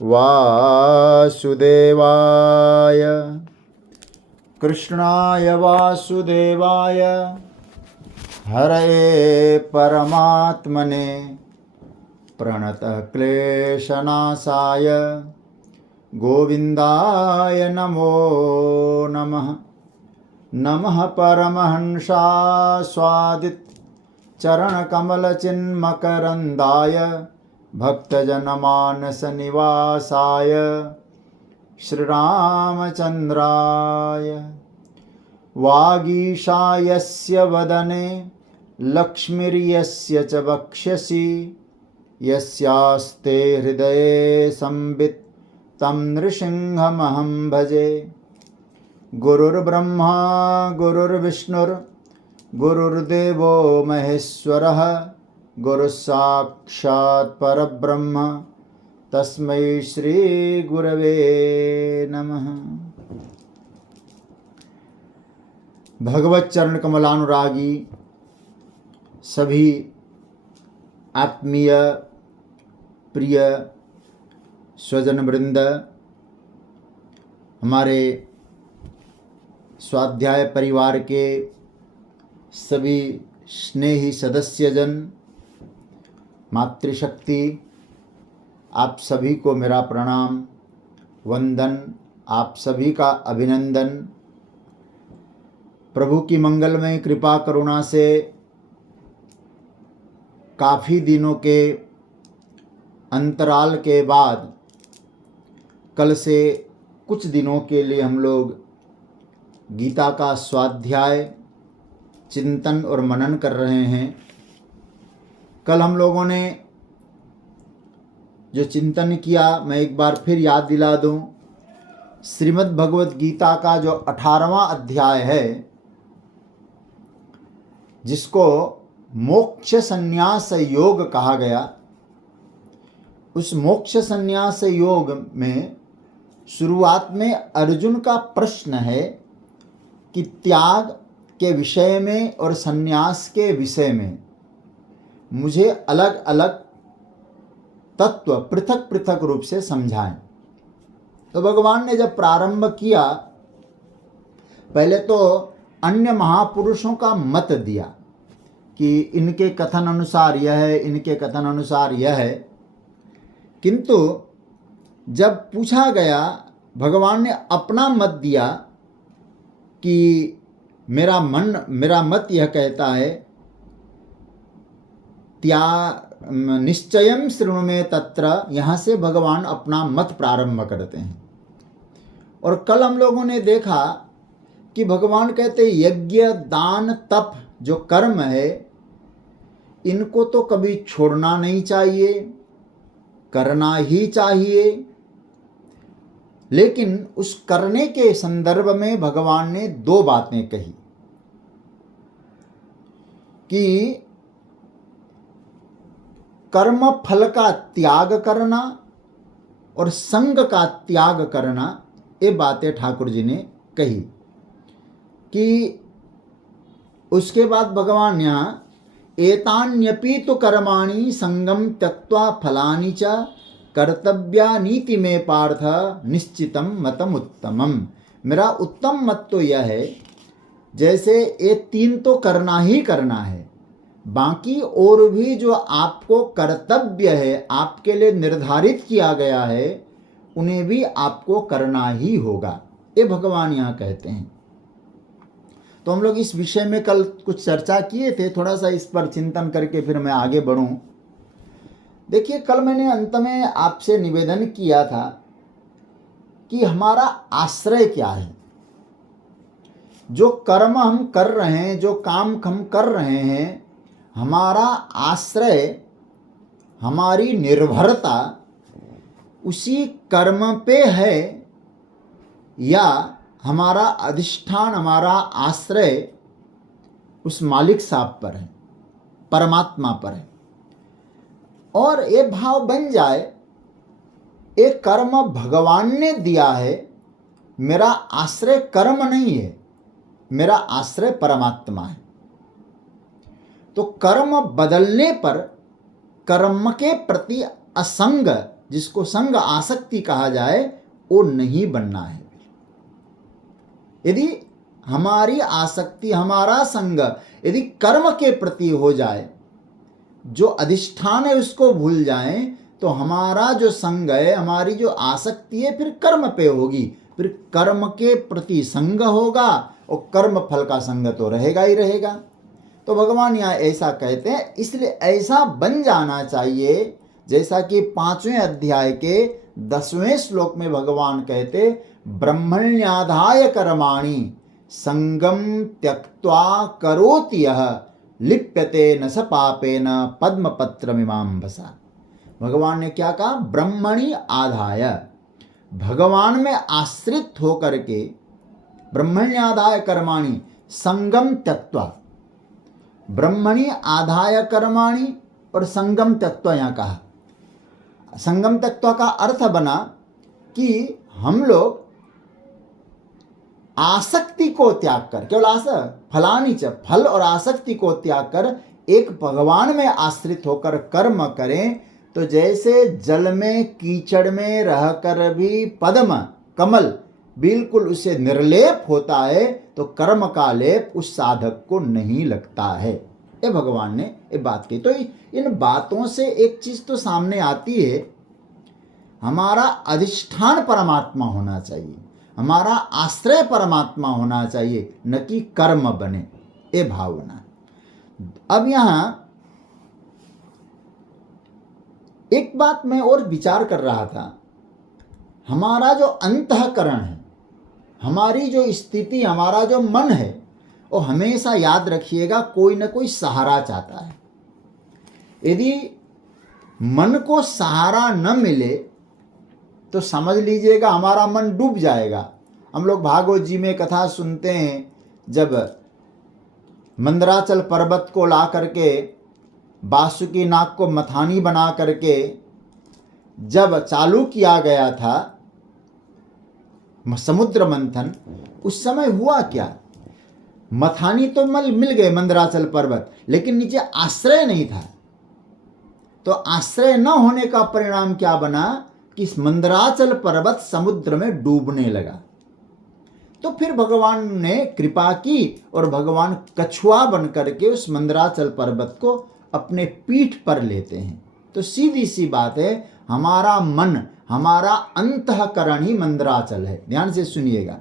वासुदेवाय कृष्णाय वासुदेवाय हरये परमात्मने प्रणतः क्लेशनाशाय गोविन्दाय नमो नमः। नमः परमहंसास्वादित चरणकमलचिन्मकरन्दाय भक्तजनमानसनिवासाय श्रीरामचन्द्राय। वागीशायस्य वदने लक्ष्मीर्यस्य च वक्ष्यसि यस्यास्ते हृदये संवित् तं नृसिंहमहं भजे। गुरुर्ब्रह्मा गुरुर्विष्णुर् गुरुर्देवो महेश्वरः गुरुसाक्षात् परब्रह्म तस्मै श्री गुरवे नमः। भगवत चरण कमलानुरागी सभी आत्मीय प्रिय स्वजन वृंद, हमारे स्वाध्याय परिवार के सभी स्नेही सदस्यजन, मातृशक्ति, आप सभी को मेरा प्रणाम वंदन, आप सभी का अभिनंदन। प्रभु की मंगलमय कृपा करुणा से काफ़ी दिनों के अंतराल के बाद कल से कुछ दिनों के लिए हम लोग गीता का स्वाध्याय, चिंतन और मनन कर रहे हैं। कल हम लोगों ने जो चिंतन किया, मैं एक बार फिर याद दिला दूं। श्रीमद् भगवत गीता का जो 18वां अध्याय है, जिसको मोक्ष संन्यास योग कहा गया, उस मोक्ष संन्यास योग में शुरुआत में अर्जुन का प्रश्न है कि त्याग के विषय में और संन्यास के विषय में मुझे अलग अलग तत्व पृथक पृथक रूप से समझाएं। तो भगवान ने जब प्रारंभ किया, पहले तो अन्य महापुरुषों का मत दिया कि इनके कथन अनुसार यह है, इनके कथन अनुसार यह है। किंतु जब पूछा गया, भगवान ने अपना मत दिया कि मेरा मत यह कहता है, निश्चयं शृणु मे तत्र, यहाँ से भगवान अपना मत प्रारंभ करते हैं। और कल हम लोगों ने देखा कि भगवान कहते यज्ञ दान तप जो कर्म है, इनको तो कभी छोड़ना नहीं चाहिए, करना ही चाहिए। लेकिन उस करने के संदर्भ में भगवान ने दो बातें कही कि कर्म फल का त्याग करना और संग का त्याग करना। ये बातें ठाकुर जी ने कही कि उसके बाद भगवान यहाँ एतान्यपि तो कर्माणि संगम त्यक्त्वा फलानि च कर्तव्यानीति में पार्थ निश्चितम मतम उत्तमम। मेरा उत्तम मत तो यह है, जैसे ये तीन तो करना ही करना है, बाकी और भी जो आपको कर्तव्य है, आपके लिए निर्धारित किया गया है, उन्हें भी आपको करना ही होगा। ये भगवान यहाँ कहते हैं। तो हम लोग इस विषय में कल कुछ चर्चा किए थे, थोड़ा सा इस पर चिंतन करके फिर मैं आगे बढ़ूं। देखिए, कल मैंने अंत में आपसे निवेदन किया था कि हमारा आश्रय क्या है। जो कर्म हम कर रहे हैं, जो काम हम कर रहे हैं, हमारा आश्रय, हमारी निर्भरता उसी कर्म पे है या हमारा अधिष्ठान, हमारा आश्रय उस मालिक साहब पर है, परमात्मा पर है। और ये भाव बन जाए, ये कर्म भगवान ने दिया है, मेरा आश्रय कर्म नहीं है, मेरा आश्रय परमात्मा है। तो कर्म बदलने पर कर्म के प्रति असंग जिसको संग आसक्ति कहा जाए, वो नहीं बनना है। यदि हमारी आसक्ति, हमारा संग यदि कर्म के प्रति हो जाए, जो अधिष्ठान है उसको भूल जाएं, तो हमारा जो संग है, हमारी जो आसक्ति है, फिर कर्म पे होगी, फिर कर्म के प्रति संग होगा और कर्म फल का संग तो रहेगा ही रहेगा। तो भगवान यहाँ ऐसा कहते हैं, इसलिए ऐसा बन जाना चाहिए, जैसा कि 5वें अध्याय के 10वें श्लोक में भगवान कहते, ब्रह्मण्याधाय कर्माणि संगम त्यक्त्वा करोति यः लिप्यते न स पापेन पद्मपत्रमिमाम्भसा। भगवान ने क्या कहा? ब्रह्मणि आधाय, भगवान में आश्रित होकर के, ब्रह्मण्याधाय कर्माणि संगम त्यक्त्वा, ब्रह्मणि आधाय कर्माणि और संगम त्यक्त्वा यहाँ कहा। संगम त्यक्त्वा का अर्थ बना कि हम लोग आसक्ति को त्याग कर, केवल फलानी च, फल और आसक्ति को त्याग कर एक भगवान में आश्रित होकर कर्म करें। तो जैसे जल में कीचड़ में रहकर भी पद्म कमल बिल्कुल उसे निर्लेप होता है, तो कर्म का लेप उस साधक को नहीं लगता है। ये भगवान ने ये बात की। तो इन बातों से एक चीज तो सामने आती है, हमारा अधिष्ठान परमात्मा होना चाहिए, हमारा आश्रय परमात्मा होना चाहिए, न कि कर्म बने, ये भावना। अब यहां एक बात मैं और विचार कर रहा था, हमारा जो अंतःकरण है, हमारी जो स्थिति, हमारा जो मन है, वो हमेशा याद रखिएगा कोई ना कोई सहारा चाहता है। यदि मन को सहारा न मिले तो समझ लीजिएगा हमारा मन डूब जाएगा। हम लोग भागवत जी में कथा सुनते हैं, जब मंदराचल पर्वत को ला करके बासुकी नाग को मथानी बना करके जब चालू किया गया था समुद्र मंथन, उस समय हुआ क्या? मथानी तो मिल गए मंदराचल पर्वत, लेकिन नीचे आश्रय नहीं था। तो आश्रय न होने का परिणाम क्या बना कि इस मंदराचल पर्वत समुद्र में डूबने लगा। तो फिर भगवान ने कृपा की और भगवान कछुआ बन करके उस मंदराचल पर्वत को अपने पीठ पर लेते हैं। तो सीधी सी बात है, हमारा मन, हमारा अंतःकरण ही मंदराचल है। ध्यान से सुनिएगा,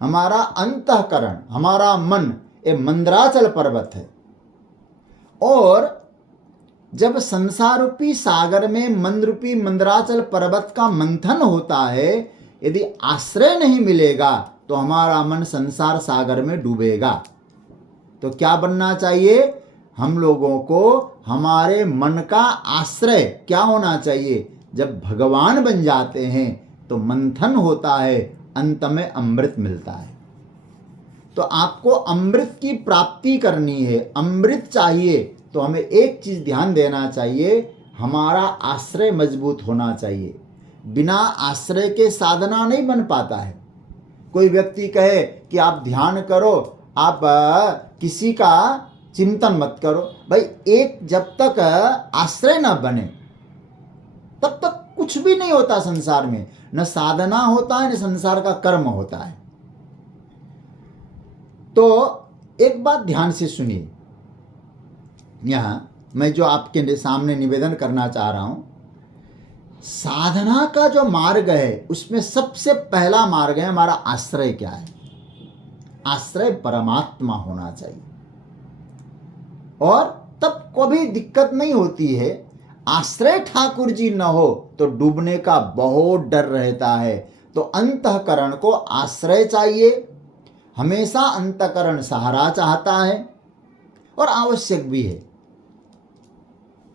हमारा अंतःकरण, हमारा मन ये मंदराचल पर्वत है। और जब संसार रूपी सागर में मन रूपी मंदराचल पर्वत का मंथन होता है, यदि आश्रय नहीं मिलेगा तो हमारा मन संसार सागर में डूबेगा। तो क्या बनना चाहिए? हम लोगों को हमारे मन का आश्रय क्या होना चाहिए? जब भगवान बन जाते हैं तो मंथन होता है, अंत में अमृत मिलता है। तो आपको अमृत की प्राप्ति करनी है, अमृत चाहिए, तो हमें एक चीज ध्यान देना चाहिए, हमारा आश्रय मजबूत होना चाहिए। बिना आश्रय के साधना नहीं बन पाता है। कोई व्यक्ति कहे कि आप ध्यान करो, आप किसी का चिंतन मत करो, भाई एक जब तक आश्रय न बने तब तक कुछ भी नहीं होता संसार में, न साधना होता है न संसार का कर्म होता है। तो एक बात ध्यान से सुनिए, यहां मैं जो आपके सामने निवेदन करना चाह रहा हूं, साधना का जो मार्ग है उसमें सबसे पहला मार्ग है हमारा आश्रय क्या है? आश्रय परमात्मा होना चाहिए। और तब कोई दिक्कत नहीं होती है। आश्रय ठाकुर जी न हो तो डूबने का बहुत डर रहता है। तो अंतःकरण को आश्रय चाहिए, हमेशा अंतःकरण सहारा चाहता है और आवश्यक भी है,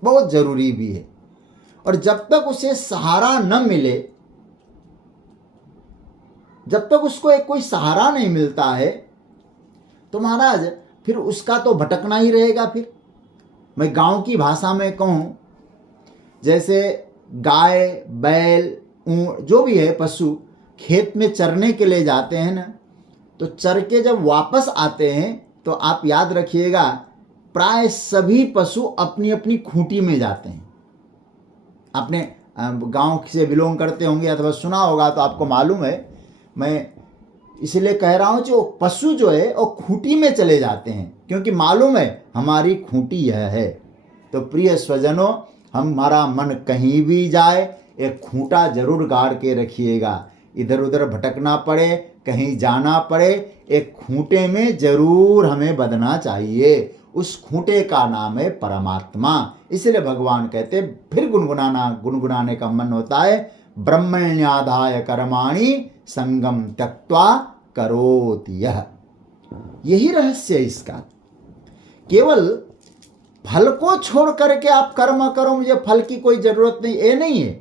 बहुत जरूरी भी है। और जब तक उसे सहारा न मिले, जब तक उसको एक कोई सहारा नहीं मिलता है, तो महाराज फिर उसका तो भटकना ही रहेगा। फिर मैं गांव की भाषा में कहूं, जैसे गाय बैल ऊंट जो भी है पशु खेत में चरने के लिए जाते हैं ना, तो चर के जब वापस आते हैं तो आप याद रखिएगा, प्राय सभी पशु अपनी अपनी खूंटी में जाते हैं, अपने गांव से बिलोंग करते होंगे अथवा सुना होगा तो आपको मालूम है। मैं इसलिए कह रहा हूँ कि वो पशु जो है वो खूंटी में चले जाते हैं, क्योंकि मालूम है हमारी खूंटी यह है। तो प्रिय स्वजनों, हमारा मन कहीं भी जाए एक खूंटा जरूर गाड़ के रखिएगा। इधर उधर भटकना पड़े, कहीं जाना पड़े, एक खूंटे में जरूर हमें बंधना चाहिए। उस खूंटे का नाम है परमात्मा। इसलिए भगवान कहते, फिर गुनगुनाने का मन होता है, ब्रह्मण्याधाय कर्माणि संगम त्यक्त्वा करोति यह। यही रहस्य है इसका। केवल फल को छोड़ करके आप कर्म करो, मुझे फल की कोई जरूरत नहीं, ये नहीं है।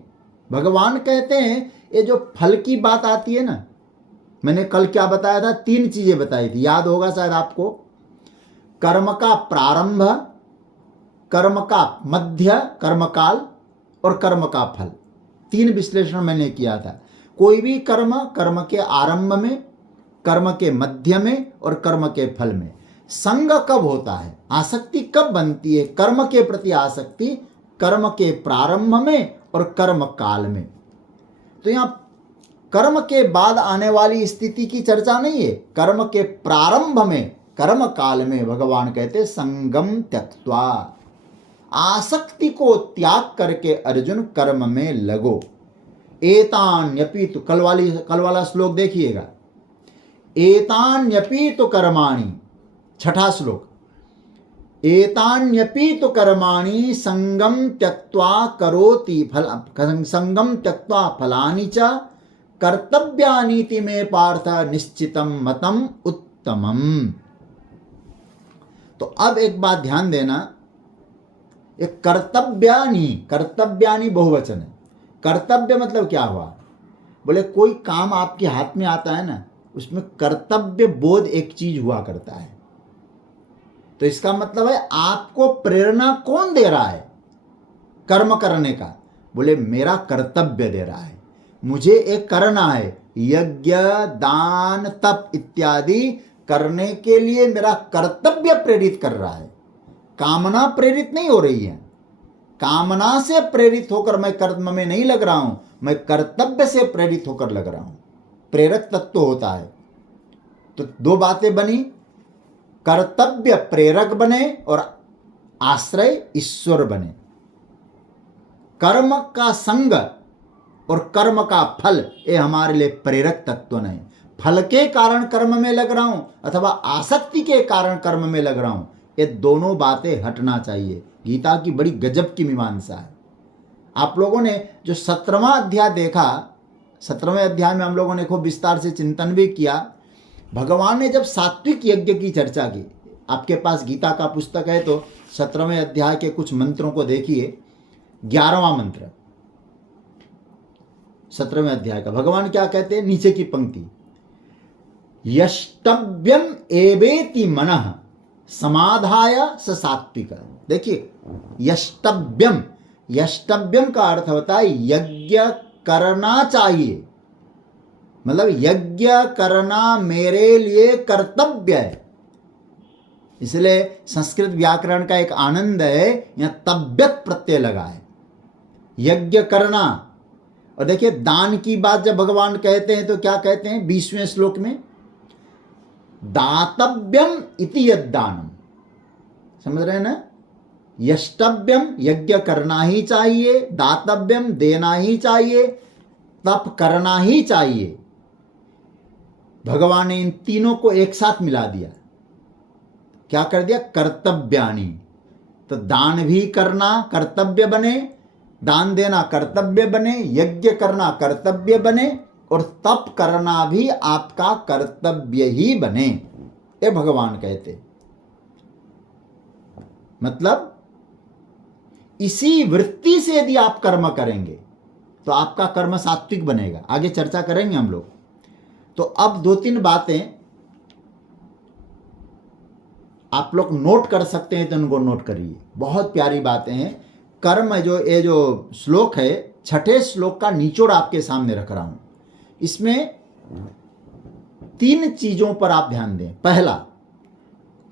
भगवान कहते हैं ये जो फल की बात आती है ना, मैंने कल क्या बताया था, 3 चीजें बताई थी, याद होगा शायद आपको। कर्म का प्रारंभ, कर्म का मध्य कर्मकाल और कर्म का फल, 3 विश्लेषण मैंने किया था। कोई भी कर्म, कर्म के आरंभ में, कर्म के मध्य में और कर्म के फल में संग कब होता है, आसक्ति कब बनती है, कर्म के प्रति आसक्ति कर्म के प्रारंभ में और कर्म काल में। तो यहां कर्म के बाद आने वाली स्थिति की चर्चा नहीं है, कर्म के प्रारंभ में, कर्म काल में भगवान कहते संगम त्यक्त्वा, आसक्ति को त्याग करके अर्जुन कर्म में लगो। एतान्यपि तो कल वाला श्लोक देखिएगा, एतान्यपि तो कर्माणि, 6ठा श्लोक, एतान्यपि तो कर्माणि संगम त्यक्त्वा करोति फल, संगम त्यक्त्वा फलानि च कर्तव्यानीति में पार्थ निश्चितम मतम उत्तमम। तो अब एक बात ध्यान देना, एक कर्तव्यानी, कर्तव्यानी बहुवचन है। कर्तव्य मतलब क्या हुआ, बोले कोई काम आपके हाथ में आता है ना, उसमें कर्तव्य बोध एक चीज हुआ करता है। तो इसका मतलब है आपको प्रेरणा कौन दे रहा है कर्म करने का, बोले मेरा कर्तव्य दे रहा है, मुझे एक करना है, यज्ञ दान तप इत्यादि करने के लिए मेरा कर्तव्य प्रेरित कर रहा है, कामना प्रेरित नहीं हो रही है। कामना से प्रेरित होकर मैं कर्म में नहीं लग रहा हूं, मैं कर्तव्य से प्रेरित होकर लग रहा हूं। प्रेरक तत्व होता है। तो 2 बातें बनी, कर्तव्य प्रेरक बने और आश्रय ईश्वर बने। कर्म का संग और कर्म का फल ये हमारे लिए प्रेरक तत्व नहीं। फल के कारण कर्म में लग रहा हूं अथवा आसक्ति के कारण कर्म में लग रहा हूं, ये दोनों बातें हटना चाहिए। गीता की बड़ी गजब की मीमांसा है। आप लोगों ने जो 17वां अध्याय देखा, 17वें अध्याय में हम लोगों ने खूब विस्तार से चिंतन भी किया। भगवान ने जब सात्विक यज्ञ की चर्चा की, आपके पास गीता का पुस्तक है तो 17वें अध्याय के कुछ मंत्रों को देखिए। 11वां मंत्र 17वें अध्याय का, भगवान क्या कहते हैं, नीचे की पंक्ति, यष्टव्यम एवेति मनः समाधाय स सात्विक। देखिए यष्टव्यम, यष्टव्यम का अर्थ होता है यज्ञ करना चाहिए, मतलब यज्ञ करना मेरे लिए कर्तव्य है। इसलिए संस्कृत व्याकरण का एक आनंद है, यहां तब्यत प्रत्यय लगा है, यज्ञ करना। और देखिए दान की बात जब भगवान कहते हैं तो क्या कहते हैं 20वें श्लोक में, दातव्यम इति यद्दानम। समझ रहे हैं ना, यष्टव्यम यज्ञ करना ही चाहिए, दातव्यम देना ही चाहिए, तप करना ही चाहिए। भगवान ने इन तीनों को एक साथ मिला दिया, क्या कर दिया, कर्तव्यानी। तो दान भी करना कर्तव्य बने, दान देना कर्तव्य बने, यज्ञ करना कर्तव्य बने और तप करना भी आपका कर्तव्य ही बने, ये भगवान कहते। मतलब इसी वृत्ति से यदि आप कर्म करेंगे तो आपका कर्म सात्विक बनेगा। आगे चर्चा करेंगे हम लोग। तो अब 2-3 बातें आप लोग नोट कर सकते हैं तो उनको नोट करिए, बहुत प्यारी बातें हैं। कर्म ये जो श्लोक है, 6ठे श्लोक का निचोड़ आपके सामने रख रहा हूं। इसमें 3 चीजों पर आप ध्यान दें। पहला,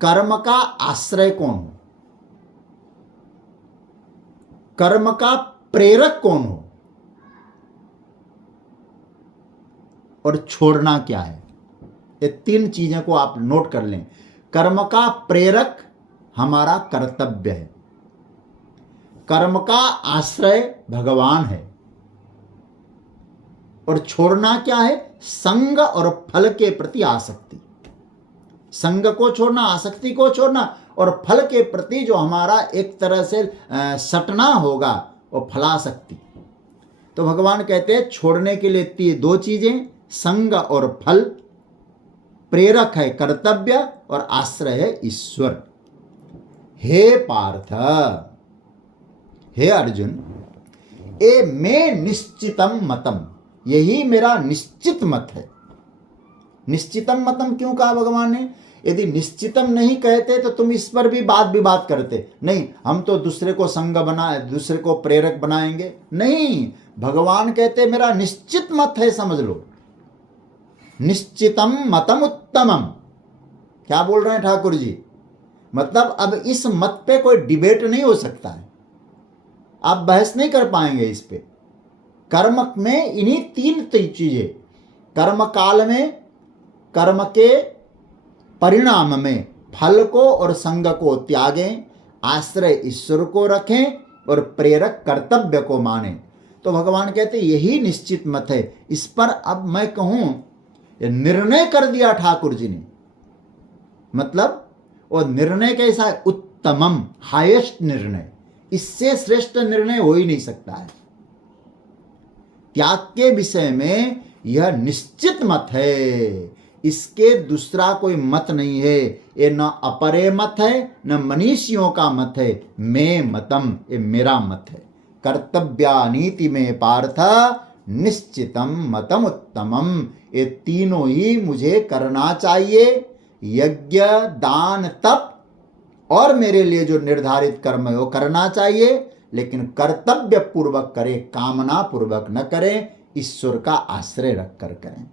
कर्म का आश्रय कौन हो, कर्म का प्रेरक कौन हो, और छोड़ना क्या है। ये तीन चीजें को आप नोट कर लें। कर्म का प्रेरक हमारा कर्तव्य है, कर्म का आश्रय भगवान है, और छोड़ना क्या है, संग और फल के प्रति आसक्ति। संग को छोड़ना, आसक्ति को छोड़ना, और फल के प्रति जो हमारा एक तरह से सटना होगा वो फलासक्ति। तो भगवान कहते हैं छोड़ने के लिए दो चीजें, संग और फल, प्रेरक है कर्तव्य और आश्रय है ईश्वर। हे पार्थ, हे अर्जुन, ए मे निश्चितम मतम, यही मेरा निश्चित मत है। निश्चितम मतम क्यों कहा भगवान ने? यदि निश्चितम नहीं कहते तो तुम इस पर भी बात विवाद करते, नहीं हम तो दूसरे को संग बनाए, दूसरे को प्रेरक बनाएंगे। नहीं, भगवान कहते मेरा निश्चित मत है, समझ लो। निश्चितम मतम उत्तमम, क्या बोल रहे हैं ठाकुर जी? मतलब अब इस मत पे कोई डिबेट नहीं हो सकता है, आप बहस नहीं कर पाएंगे इस पे। कर्म में इन्हीं तीन चीजें, कर्म काल में, कर्म के परिणाम में फल को और संग को त्यागें, आश्रय ईश्वर को रखें और प्रेरक कर्तव्य को माने। तो भगवान कहते यही निश्चित मत है। इस पर अब मैं कहूं, निर्णय कर दिया ठाकुर जी ने, मतलब वो निर्णय कैसा है? उत्तमम, हाईएस्ट निर्णय, इससे श्रेष्ठ निर्णय हो ही नहीं सकता है। त्याग के विषय में यह निश्चित मत है, इसके दूसरा कोई मत नहीं है। ये न अपरे मत है, न मनीषियों का मत है, मैं मतम, ये मेरा मत है। कर्तव्यानीति में पार्थ निश्चितम मतम उत्तमम, ये तीनों ही मुझे करना चाहिए। यज्ञ, दान, तप और मेरे लिए जो निर्धारित कर्म है वो करना चाहिए, लेकिन कर्तव्य पूर्वक करें, कामना पूर्वक न करें, ईश्वर का आश्रय रखकर करें।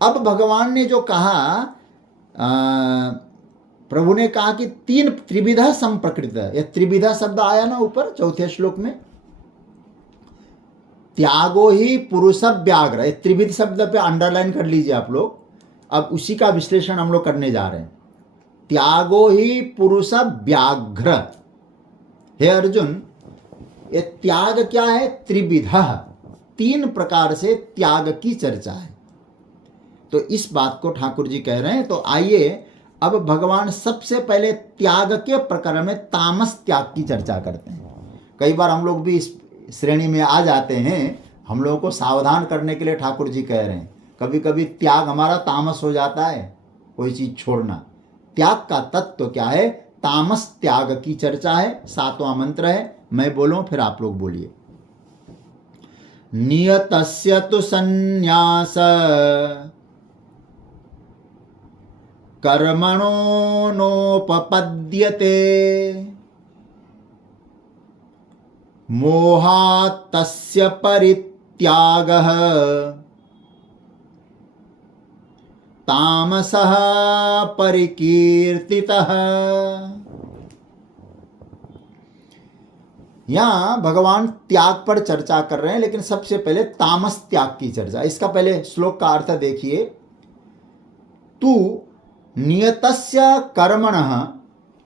अब भगवान ने जो कहा, प्रभु ने कहा कि तीन त्रिविधा संप्रकृत, यह त्रिविधा शब्द आया ना ऊपर चौथे श्लोक में, त्यागो ही पुरुष व्याघ्र, ये त्रिविध शब्द पे अंडरलाइन कर लीजिए आप लोग। अब उसी का विश्लेषण हम लोग करने जा रहे हैं। त्यागो ही पुरुष व्याघ्र, हे अर्जुन, ये त्याग क्या है? त्रिविधा, तीन प्रकार से त्याग की चर्चा है। तो इस बात को ठाकुर जी कह रहे हैं। तो आइए अब भगवान सबसे पहले त्याग के प्रकरण में तामस त्याग की चर्चा करते हैं। कई बार हम लोग भी इस श्रेणी में आ जाते हैं, हम लोगों को सावधान करने के लिए ठाकुर जी कह रहे हैं। कभी कभी त्याग हमारा तामस हो जाता है, कोई चीज छोड़ना। त्याग का तत्व क्या है? तामस त्याग की चर्चा है। 7वां मंत्र है, मैं बोलूं फिर आप लोग बोलिए। नियतस्य तु संन्यास कर्मणो नोपपद्यते मोहात् तस्य परित्यागः तामसः परिकीर्तितः। यहां भगवान त्याग पर चर्चा कर रहे हैं, लेकिन सबसे पहले तामस त्याग की चर्चा। इसका पहले श्लोक का अर्थ देखिए। तू नियतस्य कर्मणः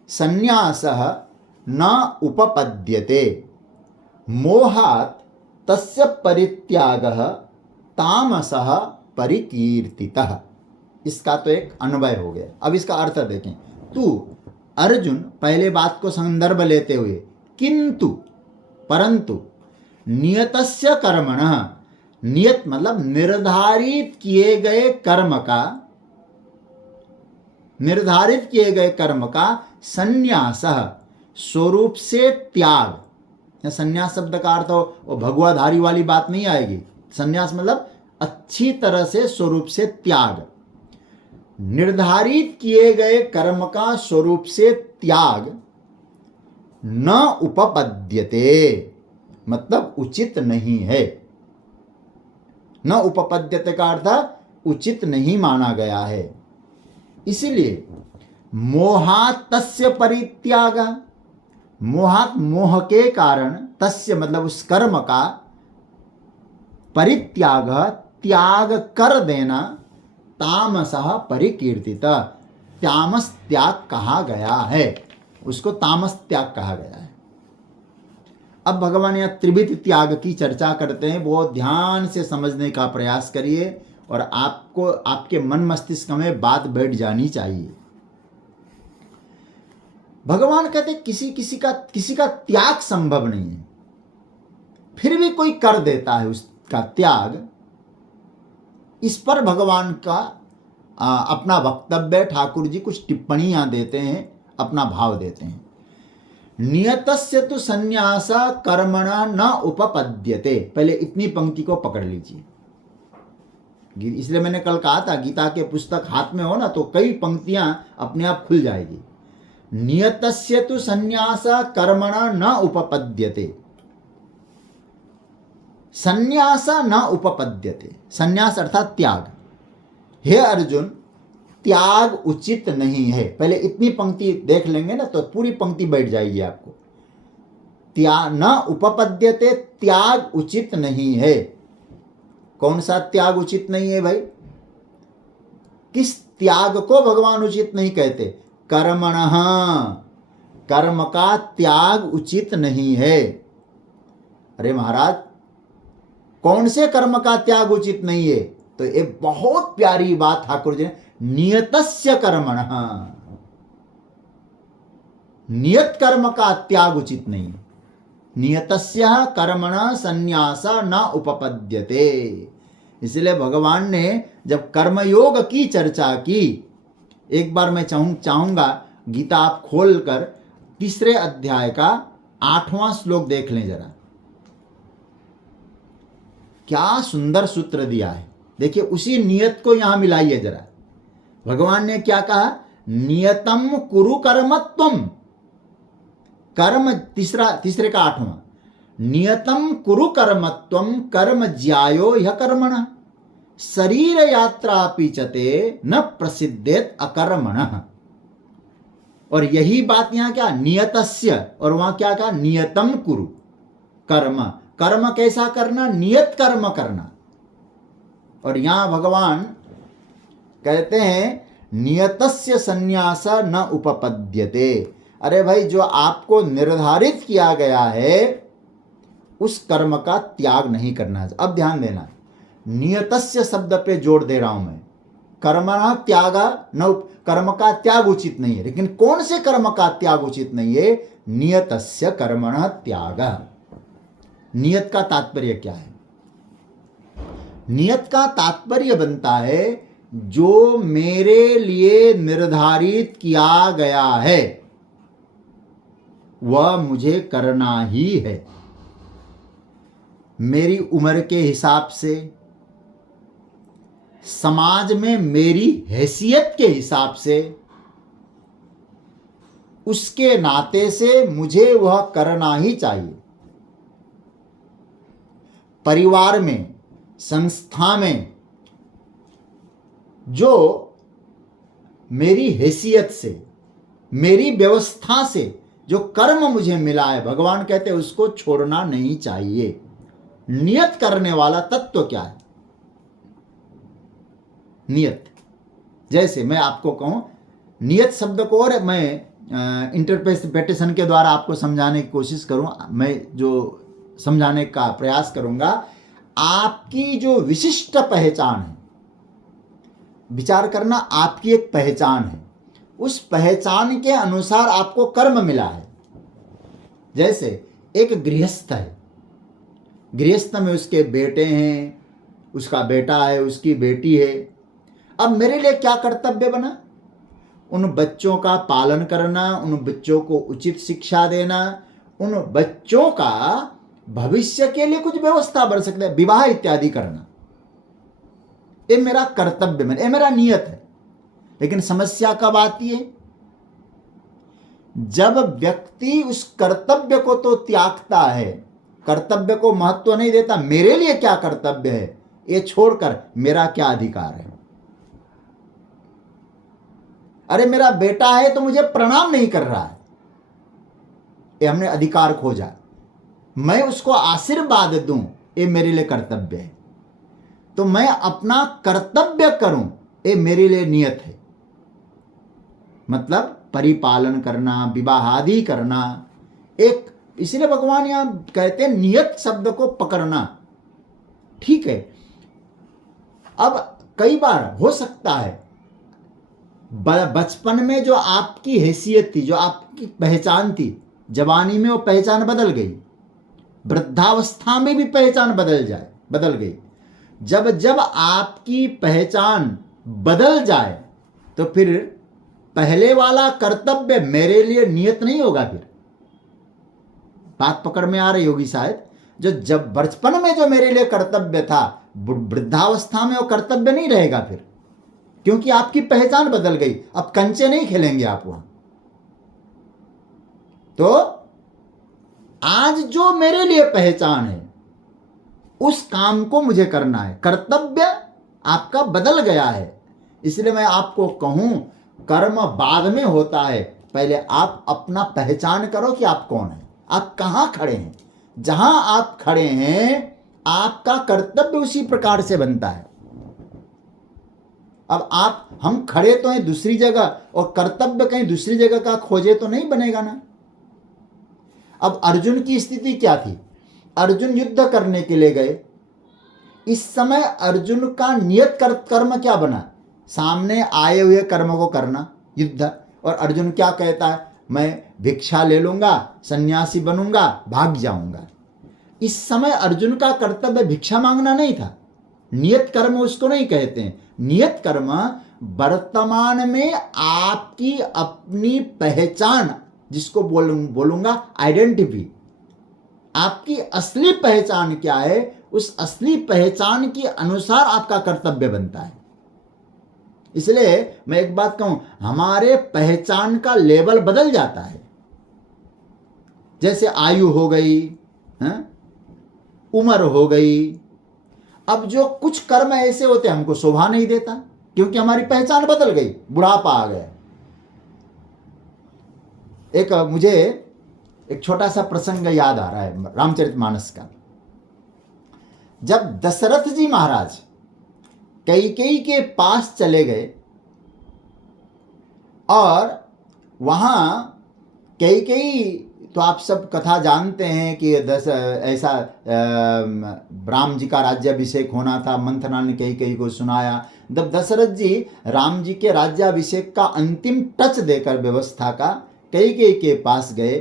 संन्यासः न उपपद्यते मोहात् तस्य परित्यागः तामसः परिकीर्तितः। इसका तो एक अन्वय हो गया। अब इसका अर्थ देखें। तू अर्जुन, पहले बात को संदर्भ लेते हुए, किंतु परंतु नियतस्य कर्मणः, नियत मतलब निर्धारित किए गए कर्म का, निर्धारित किए गए कर्म का संन्यासः स्वरूप से त्याग। संन्यास शब्द का अर्थ वो भगवाधारी वाली बात नहीं आएगी। संन्यास मतलब अच्छी तरह से स्वरूप से त्याग। निर्धारित किए गए कर्म का स्वरूप से त्याग न उपपद्यते, मतलब उचित नहीं है। न उपपद्यते का अर्थ उचित नहीं माना गया है। इसलिए मोहात् तस्य परित्याग, मोहात् मोह के कारण, तस्य मतलब उस कर्म का, परित्याग त्याग कर देना तामसः परिकीर्तिता, तामस त्याग कहा गया है, उसको तामस त्याग कहा गया है। अब भगवान यहाँ त्रिविध त्याग की चर्चा करते हैं, बहुत ध्यान से समझने का प्रयास करिए और आपको आपके मन मस्तिष्क में बात बैठ जानी चाहिए। भगवान कहते किसी का त्याग संभव नहीं है, फिर भी कोई कर देता है उसका त्याग। इस पर भगवान का अपना वक्तव्य, ठाकुर जी कुछ टिप्पणियां देते हैं, अपना भाव देते हैं। नियतस्य तु संन्यास कर्मणा न उपपद्यते। पहले इतनी पंक्ति को पकड़ लीजिए, इसलिए मैंने कल कहा था गीता के पुस्तक हाथ में हो ना तो कई पंक्तियां अपने आप खुल जाएगी। नियतस्य तु संन्यास कर्मणा न उपपद्यते, संन्यास न उपपद्यते, संन्यास अर्थात त्याग। हे अर्जुन, त्याग उचित नहीं है। पहले इतनी पंक्ति देख लेंगे ना तो पूरी पंक्ति बैठ जाएगी आपको। त्याग न उपपद्यते, त्याग उचित नहीं है। कौन सा त्याग उचित नहीं है भाई? किस त्याग को भगवान उचित नहीं कहते? कर्मणः, कर्म का त्याग उचित नहीं है। अरे महाराज, कौन से कर्म का त्याग उचित नहीं है? तो ये बहुत प्यारी बात ठाकुर जी ने, नियतस्य कर्मणः, नियत कर्म का त्याग उचित नहीं। नियतस्य कर्मणः संन्यास न उपपद्यते। इसलिए भगवान ने जब कर्मयोग की चर्चा की, एक बार मैं चाहूंगा गीता आप खोलकर तीसरे अध्याय का 8वां श्लोक देख लें जरा। क्या सुंदर सूत्र दिया है। देखिए, उसी नियत को यहां मिलाइए जरा। भगवान ने क्या कहा? नियतम कुरु कर्मत्वम। कर्म तीसरे का 8वां, नियतम कुरु कर्मत्वम कर्म ज्यायो यह कर्मणः शरीर यात्रा पीचते न प्रसिद्धेत अकर्मणः। और यही बात यहां क्या? नियतस्य, और वहां क्या कहा? नियतम कुरु कर्म। कर्म कैसा करना? नियत कर्म करना। और यहां भगवान कहते हैं नियतस्य संन्यास न उपपद्यते। अरे भाई, जो आपको निर्धारित किया गया है उस कर्म का त्याग नहीं करना है। अब ध्यान देना, नियतस्य शब्द पे जोड़ दे रहा हूं मैं। कर्मणः त्याग न, कर्म का त्याग उचित नहीं है। लेकिन कौन से कर्म का त्याग उचित नहीं है? नियतस्य कर्मणः त्याग। नियत का तात्पर्य क्या है? नियत का तात्पर्य बनता है जो मेरे लिए निर्धारित किया गया है वह मुझे करना ही है। मेरी उम्र के हिसाब से, समाज में मेरी हैसियत के हिसाब से, उसके नाते से मुझे वह करना ही चाहिए। परिवार में, संस्था में जो मेरी हैसियत से, मेरी व्यवस्था से जो कर्म मुझे मिला है, भगवान कहते हैं उसको छोड़ना नहीं चाहिए। नियत करने वाला तत्व क्या है? नियत। जैसे मैं आपको कहूं, नियत शब्द को और मैं इंटरप्रिटेशन के द्वारा आपको समझाने की कोशिश करूं, मैं जो समझाने का प्रयास करूंगा, आपकी जो विशिष्ट पहचान है, विचार करना, आपकी एक पहचान है, उस पहचान के अनुसार आपको कर्म मिला है। जैसे एक गृहस्थ है, गृहस्थ में उसके बेटे हैं, उसका बेटा है, उसकी बेटी है। अब मेरे लिए क्या कर्तव्य बना? उन बच्चों का पालन करना, उन बच्चों को उचित शिक्षा देना, उन बच्चों का भविष्य के लिए कुछ व्यवस्था बन सकता है, विवाह इत्यादि करना। ये मेरा कर्तव्य, ये मेरा नियत है। लेकिन समस्या कब आती है? जब व्यक्ति उस कर्तव्य को तो त्यागता है, कर्तव्य को महत्व नहीं देता। मेरे लिए क्या कर्तव्य है ये छोड़कर मेरा क्या अधिकार है? अरे मेरा बेटा है तो मुझे प्रणाम नहीं कर रहा है, ये हमने अधिकार खोजा। मैं उसको आशीर्वाद दूं, ये मेरे लिए कर्तव्य है। तो मैं अपना कर्तव्य करूं, ये मेरे लिए नियत है। मतलब परिपालन करना, विवाह आदि करना, एक इसलिए भगवान यहां कहते हैं नियत शब्द को पकड़ना। ठीक है, अब कई बार हो सकता है बचपन में जो आपकी हैसियत थी, जो आपकी पहचान थी, जवानी में वो पहचान बदल गई, वृद्धावस्था में भी पहचान बदल गई। जब जब आपकी पहचान बदल जाए तो फिर पहले वाला कर्तव्य मेरे लिए नियत नहीं होगा। फिर बात पकड़ में आ रही होगी शायद। जो जब बचपन में जो मेरे लिए कर्तव्य था, वृद्धावस्था में वो कर्तव्य नहीं रहेगा फिर, क्योंकि आपकी पहचान बदल गई। अब कंचे नहीं खेलेंगे आप वहां। तो आज जो मेरे लिए पहचान है उस काम को मुझे करना है। कर्तव्य आपका बदल गया है, इसलिए मैं आपको कहूं कर्म बाद में होता है, पहले आप अपना पहचान करो कि आप कौन है, आप कहां खड़े हैं। जहां आप खड़े हैं आपका कर्तव्य उसी प्रकार से बनता है। अब हम खड़े तो हैं दूसरी जगह और कर्तव्य कहीं दूसरी जगह का खोजे तो नहीं बनेगा ना। अब अर्जुन की स्थिति क्या थी? अर्जुन युद्ध करने के लिए गए। इस समय अर्जुन का नियत कर्म क्या बना? सामने आए हुए कर्म को करना, युद्ध। और अर्जुन क्या कहता है? मैं भिक्षा ले लूंगा, सन्यासी बनूंगा, भाग जाऊंगा। इस समय अर्जुन का कर्तव्य भिक्षा मांगना नहीं था। नियत कर्म उसको नहीं कहते हैं। नियत कर्म वर्तमान में आपकी अपनी पहचान, जिसको बोलूंगा आइडेंटिटी, आपकी असली पहचान क्या है, उस असली पहचान के अनुसार आपका कर्तव्य बनता है। इसलिए मैं एक बात कहूं, हमारे पहचान का लेवल बदल जाता है। जैसे आयु हो गई, उम्र हो गई। अब जो कुछ कर्म ऐसे होते हैं हमको शोभा नहीं देता, क्योंकि हमारी पहचान बदल गई, बुढ़ापा आ गया। मुझे एक छोटा सा प्रसंग याद आ रहा है रामचरितमानस का। जब दशरथ जी महाराज कैकेयी के पास चले गए और वहां कैकेयी, तो आप सब कथा जानते हैं कि ऐसा राम जी का राज्याभिषेक होना था। मंथना ने कैकेयी को सुनाया। जब दशरथ जी राम जी के राज्याभिषेक का अंतिम टच देकर व्यवस्था का कैकेयी के पास गए,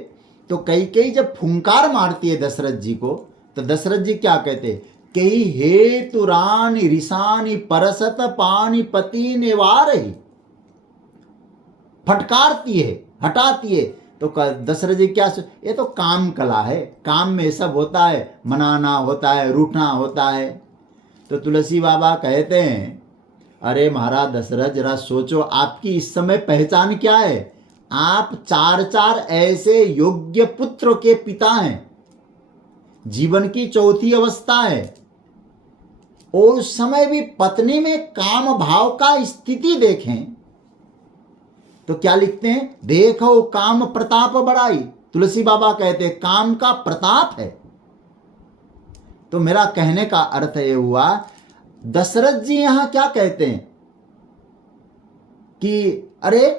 तो कैकेयी जब फुंकार मारती है दशरथ जी को, तो दशरथ जी क्या कहते? कई हेतु रानी रिसानी परसत पानी पति निवारही, फटकारती है, हटाती है। तो दशरथ जी क्या, ये तो काम कला है, काम में सब होता है, मनाना होता है, रूठना होता है। तो तुलसी बाबा कहते हैं, अरे महाराज दशरथ जरा सोचो, आपकी इस समय पहचान क्या है? आप 4 ऐसे योग्य पुत्र के पिता हैं, जीवन की चौथी अवस्था है, और उस समय भी पत्नी में काम भाव का स्थिति देखें तो क्या लिखते हैं? देखो काम प्रताप बढ़ाई। तुलसी बाबा कहते हैं काम का प्रताप है। तो मेरा कहने का अर्थ यह हुआ, दशरथ जी यहां क्या कहते हैं कि अरे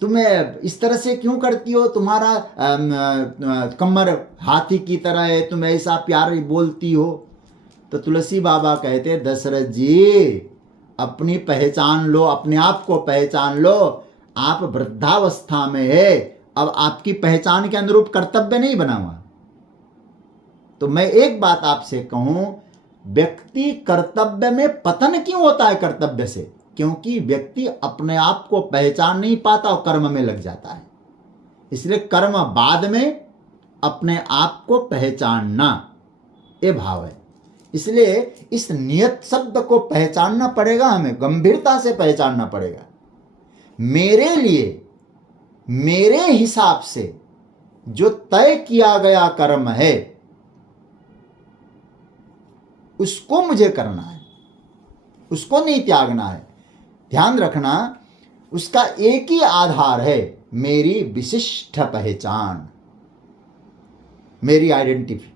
तुम्हें इस तरह से क्यों करती हो, तुम्हारा कमर हाथी की तरह है, तुम ऐसा प्यार बोलती हो। तो तुलसी बाबा कहते हैं, दशरथ जी अपनी पहचान लो, अपने आप को पहचान लो। आप वृद्धावस्था में है, अब आपकी पहचान के अनुरूप कर्तव्य नहीं बना हुआ। तो मैं एक बात आपसे कहूं, व्यक्ति कर्तव्य में पतन क्यों होता है कर्तव्य से? क्योंकि व्यक्ति अपने आप को पहचान नहीं पाता और कर्म में लग जाता है। इसलिए कर्म बाद में, अपने आप को पहचानना, ये भाव है। इसलिए इस नियत शब्द को पहचानना पड़ेगा, हमें गंभीरता से पहचानना पड़ेगा। मेरे लिए, मेरे हिसाब से जो तय किया गया कर्म है उसको मुझे करना है, उसको नहीं त्यागना है। ध्यान रखना, उसका एक ही आधार है, मेरी विशिष्ट पहचान, मेरी आइडेंटिटी।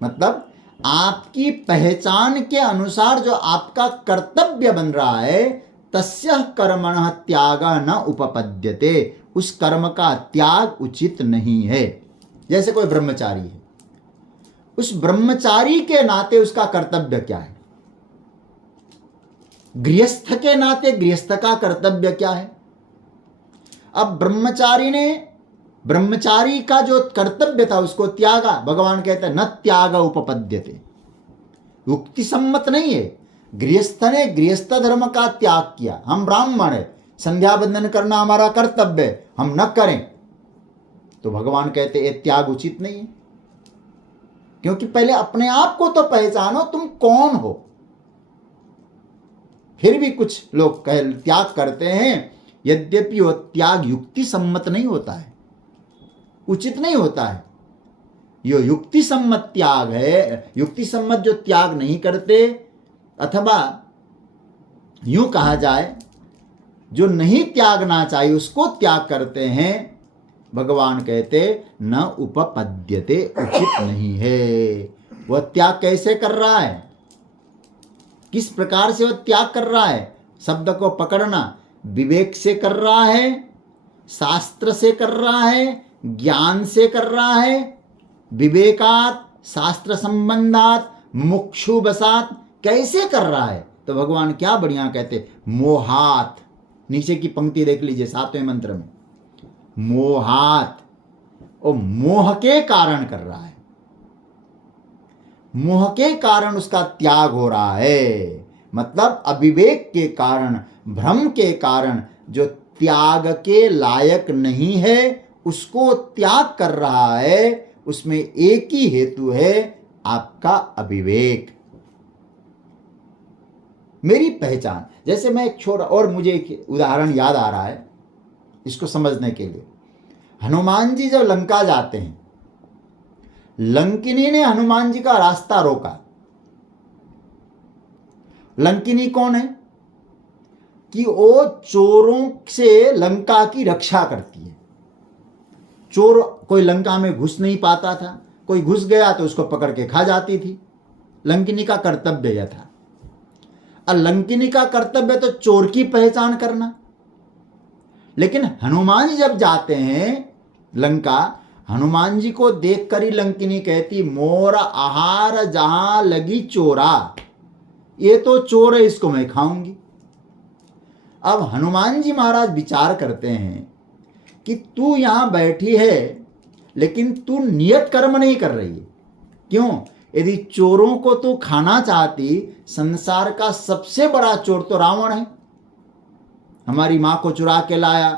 मतलब आपकी पहचान के अनुसार जो आपका कर्तव्य बन रहा है, तस्य कर्मणः त्याग न उपपद्यते, उस कर्म का त्याग उचित नहीं है। जैसे कोई ब्रह्मचारी है, उस ब्रह्मचारी के नाते उसका कर्तव्य क्या है? गृहस्थ के नाते गृहस्थ का कर्तव्य क्या है? अब ब्रह्मचारी का जो कर्तव्य था उसको त्यागा। भगवान कहते हैं न त्याग उपपद्यते, युक्ति सम्मत नहीं है। गृहस्थ ने गृहस्थ धर्म का त्याग किया। हम ब्राह्मण है, संध्या बंदन करना हमारा कर्तव्य है, हम न करें तो भगवान कहते ये त्याग उचित नहीं है। क्योंकि पहले अपने आप को तो पहचानो, तुम कौन हो। फिर भी कुछ लोग त्याग करते हैं, यद्यपि वह त्याग युक्ति सम्मत नहीं होता है, उचित नहीं होता है। यो युक्ति सम्मत त्याग है। युक्ति सम्मत जो त्याग नहीं करते, अथवा यूं कहा जाए जो नहीं त्यागना चाहिए उसको त्याग करते हैं, भगवान कहते न उपपद्यते, उचित नहीं है। वह त्याग कैसे कर रहा है, किस प्रकार से वह त्याग कर रहा है? शब्द को पकड़ना, विवेक से कर रहा है, शास्त्र से कर रहा है, ज्ञान से कर रहा है, विवेकात, शास्त्र संबंधात, मुक्षु बसात, कैसे कर रहा है? तो भगवान क्या बढ़िया कहते, मोहात। नीचे की पंक्ति देख लीजिए 7वें मंत्र में, मोहात, और मोह के कारण कर रहा है। मोह के कारण उसका त्याग हो रहा है, मतलब अविवेक के कारण, भ्रम के कारण जो त्याग के लायक नहीं है उसको त्याग कर रहा है। उसमें एक ही हेतु है, आपका अविवेक। मेरी पहचान, जैसे मैं एक छोटा, और मुझे एक उदाहरण याद आ रहा है इसको समझने के लिए। हनुमान जी जब लंका जाते हैं, लंकिनी ने हनुमान जी का रास्ता रोका। लंकिनी कौन है? कि वो चोरों से लंका की रक्षा करती है। चोर कोई लंका में घुस नहीं पाता था, कोई घुस गया तो उसको पकड़ के खा जाती थी। लंकिनी का कर्तव्य यह था। और लंकिनी का कर्तव्य तो चोर की पहचान करना। लेकिन हनुमान जी जब जाते हैं लंका, हनुमान जी को देखकर ही लंकिनी कहती, मोर आहार जहां लगी चोरा, ये तो चोर है, इसको मैं खाऊंगी। अब हनुमान जी महाराज विचार करते हैं कि तू यहां बैठी है लेकिन तू नियत कर्म नहीं कर रही है। क्यों? यदि चोरों को तू खाना चाहती, संसार का सबसे बड़ा चोर तो रावण है। हमारी मां को चुरा के लाया,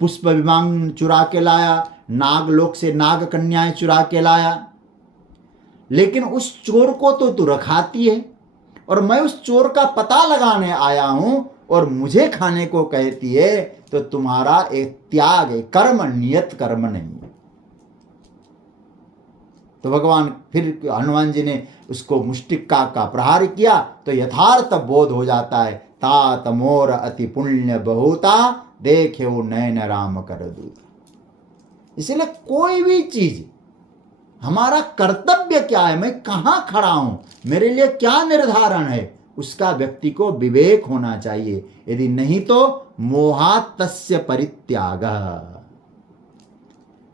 पुष्प विमान चुरा के लाया, नागलोक से नाग कन्याएं चुरा के लाया। लेकिन उस चोर को तो तू रखाती है, और मैं उस चोर का पता लगाने आया हूं और मुझे खाने को कहती है, तो तुम्हारा एक त्याग है, कर्म नियत कर्म नहीं है। तो भगवान फिर हनुमान जी ने उसको मुष्टिका का प्रहार किया तो यथार्थ बोध हो जाता है, तात मोर अति पुण्य बहुता, देखे वो नयन राम कर दूता। इसलिए कोई भी चीज, हमारा कर्तव्य क्या है, मैं कहां खड़ा हूं, मेरे लिए क्या निर्धारण है, उसका व्यक्ति को विवेक होना चाहिए। यदि नहीं तो मोहात् तस्य परित्याग।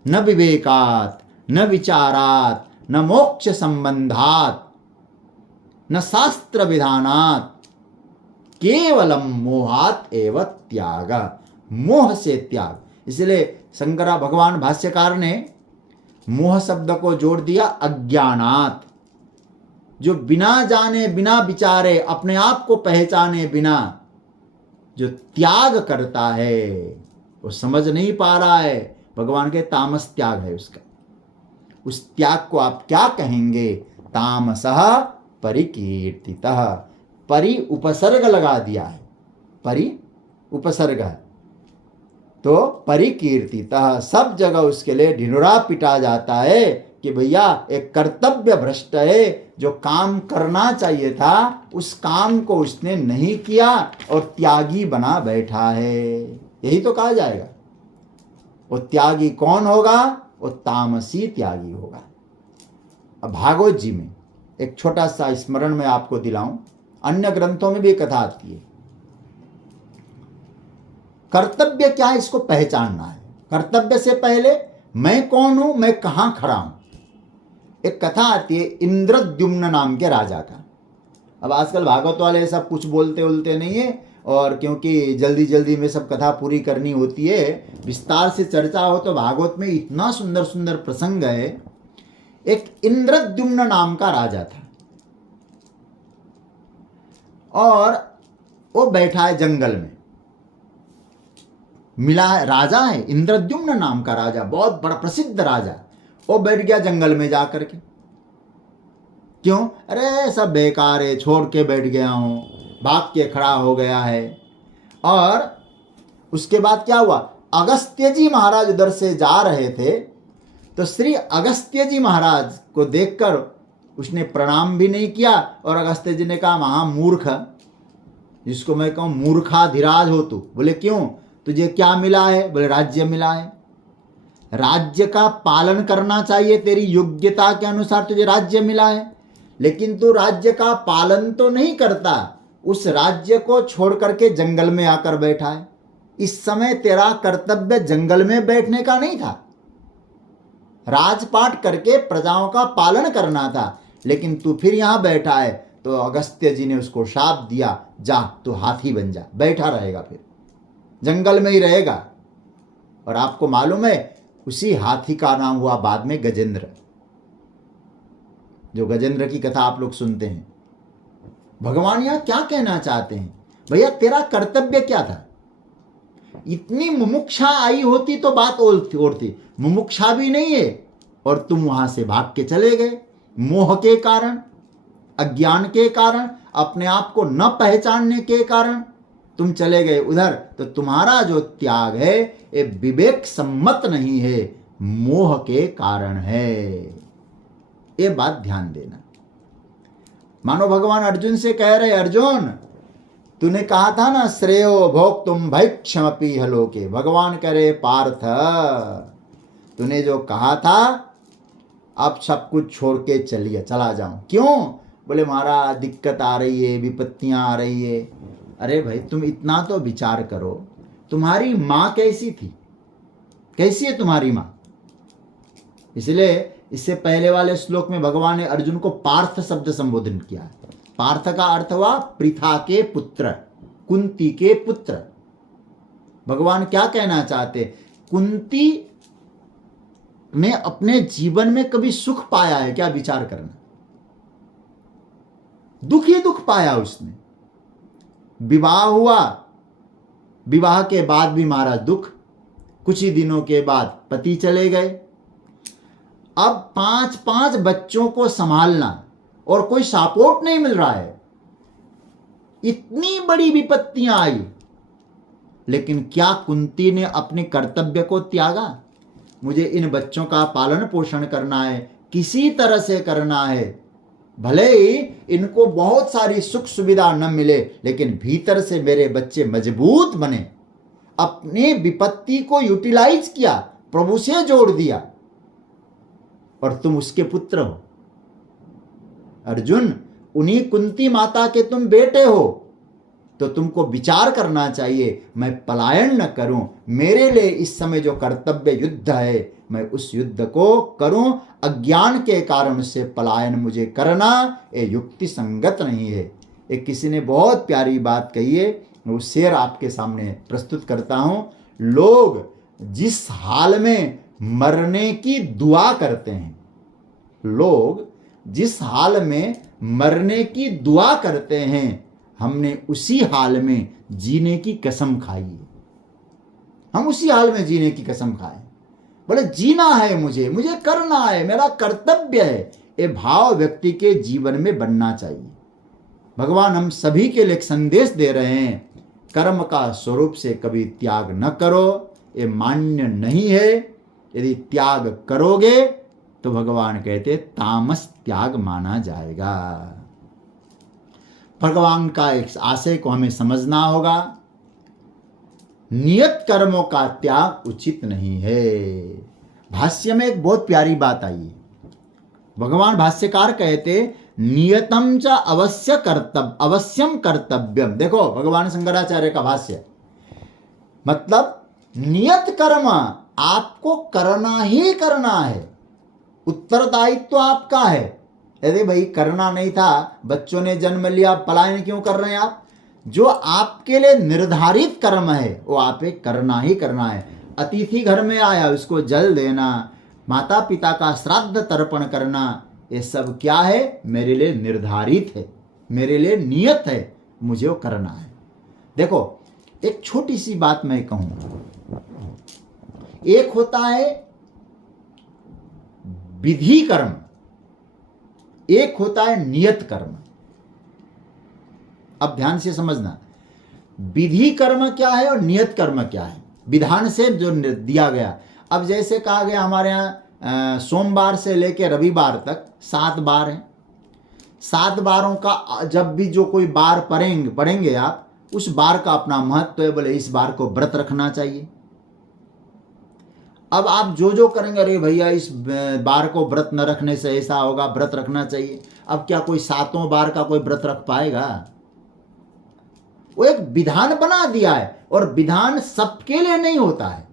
न विवेकात्, न विचारात्, न मोक्ष संबंधात्, न शास्त्र विधानात्, केवलम मोहात् एव त्याग। मोह से त्याग। इसलिए शंकरा भगवान भाष्यकार ने मोह शब्द को जोड़ दिया अज्ञानात्। जो बिना जाने बिना विचारे अपने आप को पहचाने बिना जो त्याग करता है, वो समझ नहीं पा रहा है। भगवान के तामस त्याग है उसका। उस त्याग को आप क्या कहेंगे? तामसः परिकीर्तितः। परि उपसर्ग लगा दिया है, परि उपसर्ग है तो परिकीर्तितः, सब जगह उसके लिए ढिंढोरा पिटा जाता है कि भैया एक कर्तव्य भ्रष्ट है, जो काम करना चाहिए था उस काम को उसने नहीं किया और त्यागी बना बैठा है। यही तो कहा जाएगा। वो त्यागी कौन होगा? वो तामसी त्यागी होगा। अब भागवत जी में एक छोटा सा स्मरण मैं आपको दिलाऊं, अन्य ग्रंथों में भी कथा आती है। कर्तव्य क्या है, इसको पहचानना है। कर्तव्य से पहले मैं कौन हूं, मैं कहां खड़ा हूं। एक कथा आती है इंद्रद्युम्न नाम के राजा का। अब आजकल भागवत वाले सब कुछ बोलते नहीं है, और क्योंकि जल्दी जल्दी में सब कथा पूरी करनी होती है, विस्तार से चर्चा हो तो भागवत में इतना सुंदर सुंदर प्रसंग है। एक इंद्रद्युम्न नाम का राजा था, और वो बैठा है जंगल में। मिला है, राजा है इंद्रद्युम्न नाम का राजा, बहुत बड़ा प्रसिद्ध राजा। वो बैठ गया जंगल में जाकर के। क्यों? अरे सब बेकार है, छोड़ के बैठ गया हूं, भाग के खड़ा हो गया है। और उसके बाद क्या हुआ, अगस्त्य जी महाराज उधर से जा रहे थे, तो श्री अगस्त्य जी महाराज को देखकर उसने प्रणाम भी नहीं किया। और अगस्त्य जी ने कहा, महामूर्ख, जिसको मैं कहूं मूर्खाधिराज हो तू। बोले क्यों, तुझे क्या मिला है? बोले राज्य मिला है। राज्य का पालन करना चाहिए, तेरी योग्यता के अनुसार तुझे राज्य मिला है, लेकिन तू राज्य का पालन तो नहीं करता। उस राज्य को छोड़ करके जंगल में आकर बैठा है। इस समय तेरा कर्तव्य जंगल में बैठने का नहीं था, राजपाट करके प्रजाओं का पालन करना था, लेकिन तू फिर यहां बैठा है। तो अगस्त्य जी ने उसको शाप दिया, जा तू हाथी बन जा, बैठा रहेगा, फिर जंगल में ही रहेगा। और आपको मालूम है, उसी हाथी का नाम हुआ बाद में गजेंद्र। जो गजेंद्र की कथा आप लोग सुनते हैं। भगवान यहां क्या कहना चाहते हैं, भैया तेरा कर्तव्य क्या था? इतनी मुमुक्षा आई होती तो बात और थी, मुमुक्षा भी नहीं है, और तुम वहां से भाग के चले गए। मोह के कारण, अज्ञान के कारण, अपने आप को न पहचानने के कारण तुम चले गए उधर। तो तुम्हारा जो त्याग है ये विवेक सम्मत नहीं है, मोह के कारण है। ये बात ध्यान देना। मानो भगवान अर्जुन से कह रहे, अर्जुन तूने कहा था ना, श्रेयो भोक्तुम भैक्षमपि हलोके। भगवान कह रहे, पार्थ तूने जो कहा था, अब सब कुछ छोड़ के चला जाऊं। क्यों? बोले महाराज दिक्कत आ रही है, विपत्तियां आ रही है। अरे भाई तुम इतना तो विचार करो, तुम्हारी मां कैसी थी, कैसी है तुम्हारी मां? इसलिए इससे पहले वाले श्लोक में भगवान ने अर्जुन को पार्थ शब्द संबोधन किया है। पार्थ का अर्थ हुआ पृथा के पुत्र, कुंती के पुत्र। भगवान क्या कहना चाहते, कुंती ने अपने जीवन में कभी सुख पाया है क्या? विचार करना। दुख ही दुख पाया उसने। विवाह हुआ, विवाह के बाद भी महाराज दुख, कुछ ही दिनों के बाद पति चले गए। अब 5 बच्चों को संभालना और कोई सपोर्ट नहीं मिल रहा है। इतनी बड़ी विपत्तियां आई, लेकिन क्या कुंती ने अपने कर्तव्य को त्यागा? मुझे इन बच्चों का पालन पोषण करना है, किसी तरह से करना है, भले ही इनको बहुत सारी सुख सुविधा न मिले, लेकिन भीतर से मेरे बच्चे मजबूत बने। अपने विपत्ति को यूटिलाइज किया, प्रभु से जोड़ दिया, और तुम उसके पुत्र हो। अर्जुन, उन्हीं कुंती माता के तुम बेटे हो, तो तुमको विचार करना चाहिए, मैं पलायन न करूं। मेरे लिए इस समय जो कर्तव्य युद्ध है, मैं उस युद्ध को करूं। अज्ञान के कारण उससे पलायन मुझे करना ये युक्ति संगत नहीं है। एक किसी ने बहुत प्यारी बात कही है, वो शेर आपके सामने प्रस्तुत करता हूं। लोग जिस हाल में मरने की दुआ करते हैं, लोग जिस हाल में मरने की दुआ करते हैं, हमने उसी हाल में जीने की कसम खाई है। हम उसी हाल में जीने की कसम खाए। बोले जीना है, मुझे करना है, मेरा कर्तव्य है। ये भाव व्यक्ति के जीवन में बनना चाहिए। भगवान हम सभी के लिए एक संदेश दे रहे हैं, कर्म का स्वरूप से कभी त्याग न करो, ये मान्य नहीं है। यदि त्याग करोगे तो भगवान कहते तामस त्याग माना जाएगा। भगवान का इस आशय को हमें समझना होगा। नियत कर्मों का त्याग उचित नहीं है। भाष्य में एक बहुत प्यारी बात आई है। भगवान भाष्यकार कहते नियतम च अवश्यम कर्तव्यम। देखो भगवान शंकराचार्य का भाष्य, मतलब नियत कर्म आपको करना ही करना है, उत्तरदायित्व आपका है। यदि भाई करना नहीं था, बच्चों ने जन्म लिया, पलायन क्यों कर रहे हैं आप? जो आपके लिए निर्धारित कर्म है वो आप करना ही करना है। अतिथि घर में आया, उसको जल देना, माता पिता का श्राद्ध तर्पण करना, ये सब क्या है? मेरे लिए निर्धारित है, मेरे लिए नियत है, मुझे वो करना है। देखो एक छोटी सी बात मैं कहूं, एक होता है विधि कर्म, एक होता है नियत कर्म। अब ध्यान से समझना, विधि कर्म क्या है और नियत कर्म क्या है। विधान से जो दिया गया, अब जैसे कहा गया हमारे यहाँ सोमवार से लेकर रविवार तक 7 बार हैं। 7 बारों का जब भी जो कोई बार पढ़ेंगे आप, उस बार का अपना महत्व है। बोले इस बार को व्रत रखना चाहिए। अब आप जो जो करेंगे, अरे भैया इस बार को व्रत न रखने से ऐसा होगा, व्रत रखना चाहिए। अब क्या कोई 7 बार का कोई व्रत रख पाएगा? वो एक विधान बना दिया है, और विधान सबके लिए नहीं होता है।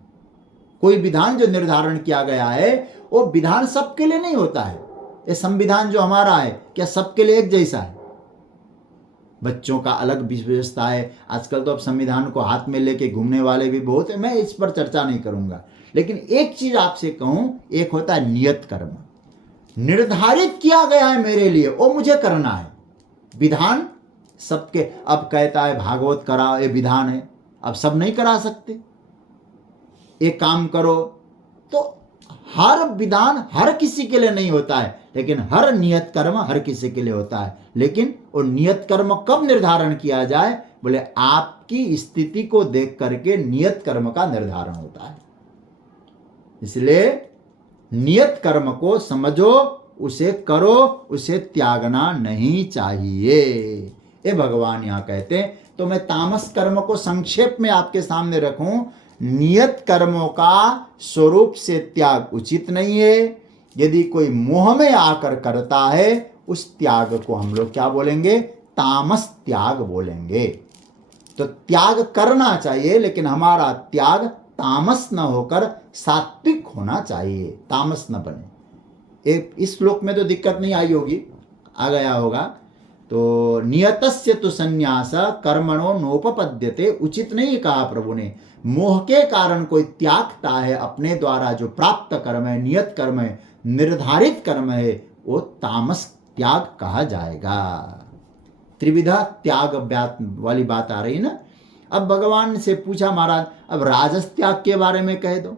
कोई विधान जो निर्धारण किया गया है वो विधान सबके लिए नहीं होता है। ये संविधान जो हमारा है, क्या सबके लिए एक जैसा है? बच्चों का अलग व्यवस्था है। आजकल तो अब संविधान को हाथ में लेके घूमने वाले भी बहुत है, मैं इस पर चर्चा नहीं करूंगा। लेकिन एक चीज आपसे कहूं, एक होता है नियत कर्म, निर्धारित किया गया है मेरे लिए, वो मुझे करना है। विधान सबके, अब कहता है भागवत कराओ, ये विधान है, अब सब नहीं करा सकते। एक काम करो, तो हर विधान हर किसी के लिए नहीं होता है, लेकिन हर नियत कर्म हर किसी के लिए होता है। लेकिन वो नियत कर्म कब निर्धारण किया जाए? बोले आपकी स्थिति को देख करके नियत कर्म का निर्धारण होता है। इसलिए नियत कर्म को समझो, उसे करो, उसे त्यागना नहीं चाहिए, ये भगवान यहां कहते हैं। तो मैं तामस कर्म को संक्षेप में आपके सामने रखूं, नियत कर्मों का स्वरूप से त्याग उचित नहीं है। यदि कोई मोह में आकर करता है, उस त्याग को हम लोग क्या बोलेंगे? तामस त्याग बोलेंगे। तो त्याग करना चाहिए, लेकिन हमारा त्याग तामस न होकर सात्विक होना चाहिए, तामस न बने। इस श्लोक में तो दिक्कत नहीं आई होगी, आ गया होगा। तो नियतस्य तो संन्यास कर्मणो नोपपद्यते, उचित नहीं कहा प्रभु ने। मोह के कारण कोई त्यागता है अपने द्वारा जो प्राप्त कर्म है, नियत कर्म है, निर्धारित कर्म है, वो तामस त्याग कहा जाएगा। त्रिविधा त्याग वाली बात आ रही ना। अब भगवान से पूछा महाराज, अब राजस त्याग के बारे में कह दो।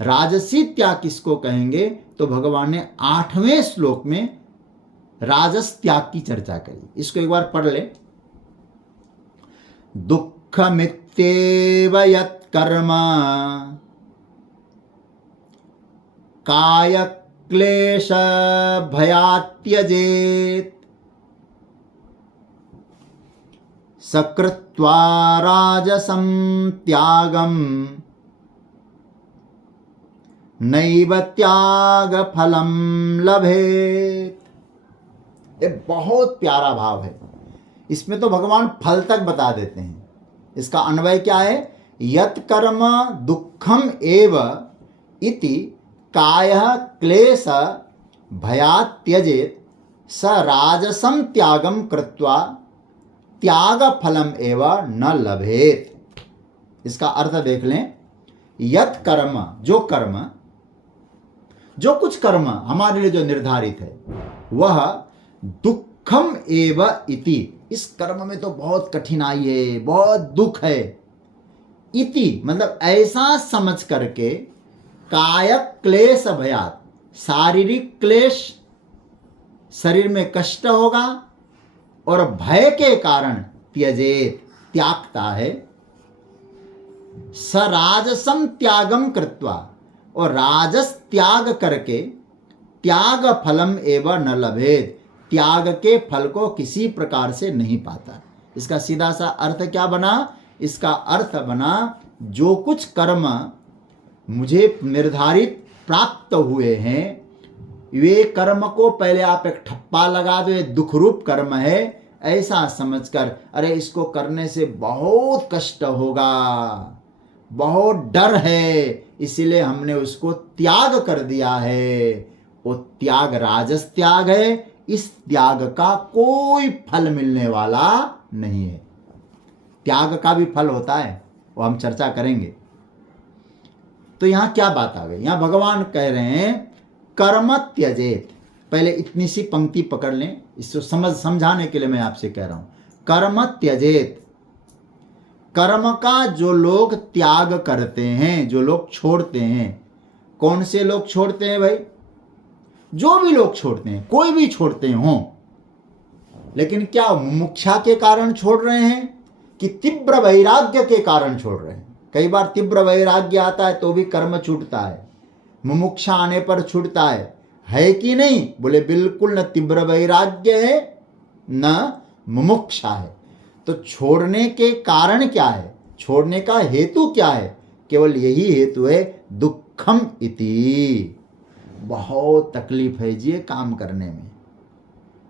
राजसी त्याग किसको कहेंगे? तो भगवान ने 8वें श्लोक में राजस त्याग की चर्चा करी। इसको एक बार पढ़ ले। दुःखमित्येव यत्कर्म काय क्लेश भयात् त्यजेत् सकृत्वा राजसं त्यागं नैव त्याग फलं लभेत्। ये बहुत प्यारा भाव है। इसमें तो भगवान फल तक बता देते हैं। इसका अन्वय क्या है? यत् कर्म दुःखम एव इति कायः क्लेश भयात् त्यजेत् स राजसं त्यागं कृत्वा त्याग फलम एव न लभेत। इसका अर्थ देख लें। यत् कर्म, जो कर्म, जो कुछ कर्म हमारे लिए जो निर्धारित है, वह दुखम एव इति, इस कर्म में तो बहुत कठिनाई है, बहुत दुख है। इति मतलब ऐसा समझ करके, कायक क्लेश भयात, शारीरिक क्लेश, शरीर में कष्ट होगा, और भय के कारण त्यजेत, त्यागता है। स राजसम त्यागम कृत्वा, और राजस त्याग करके त्याग फलम एवं न लभेत, त्याग के फल को किसी प्रकार से नहीं पाता। इसका सीधा सा अर्थ क्या बना? इसका अर्थ बना, जो कुछ कर्म मुझे निर्धारित प्राप्त हुए हैं, वे कर्म को पहले आप एक ठप्पा लगा दो, ये दुख रूप कर्म है ऐसा समझकर, अरे इसको करने से बहुत कष्ट होगा, बहुत डर है, इसीलिए हमने उसको त्याग कर दिया है, वो त्याग राजस त्याग है। इस त्याग का कोई फल मिलने वाला नहीं है। त्याग का भी फल होता है, वो हम चर्चा करेंगे। तो यहां क्या बात आ गई, यहां भगवान कह रहे हैं कर्म त्यजेत। पहले इतनी सी पंक्ति पकड़ लें, इसको समझाने के लिए मैं आपसे कह रहा हूं, कर्म त्यजेत। कर्म का जो लोग त्याग करते हैं, जो लोग छोड़ते हैं, कौन से लोग छोड़ते हैं भाई? जो भी लोग छोड़ते हैं, कोई भी छोड़ते हो, लेकिन क्या मुमुक्षा के कारण छोड़ रहे हैं कि तीव्र वैराग्य के कारण छोड़ रहे हैं? कई बार तीव्र वैराग्य आता है तो भी कर्म छूटता है, मुमुक्षा आने पर छूटता है कि नहीं? बोले बिल्कुल, न तीव्र वैराग्य है न मुमुक्षा है। तो छोड़ने के कारण क्या है, छोड़ने का हेतु क्या है? केवल यही हेतु है, दुखम इति। बहुत तकलीफ है जी काम करने में।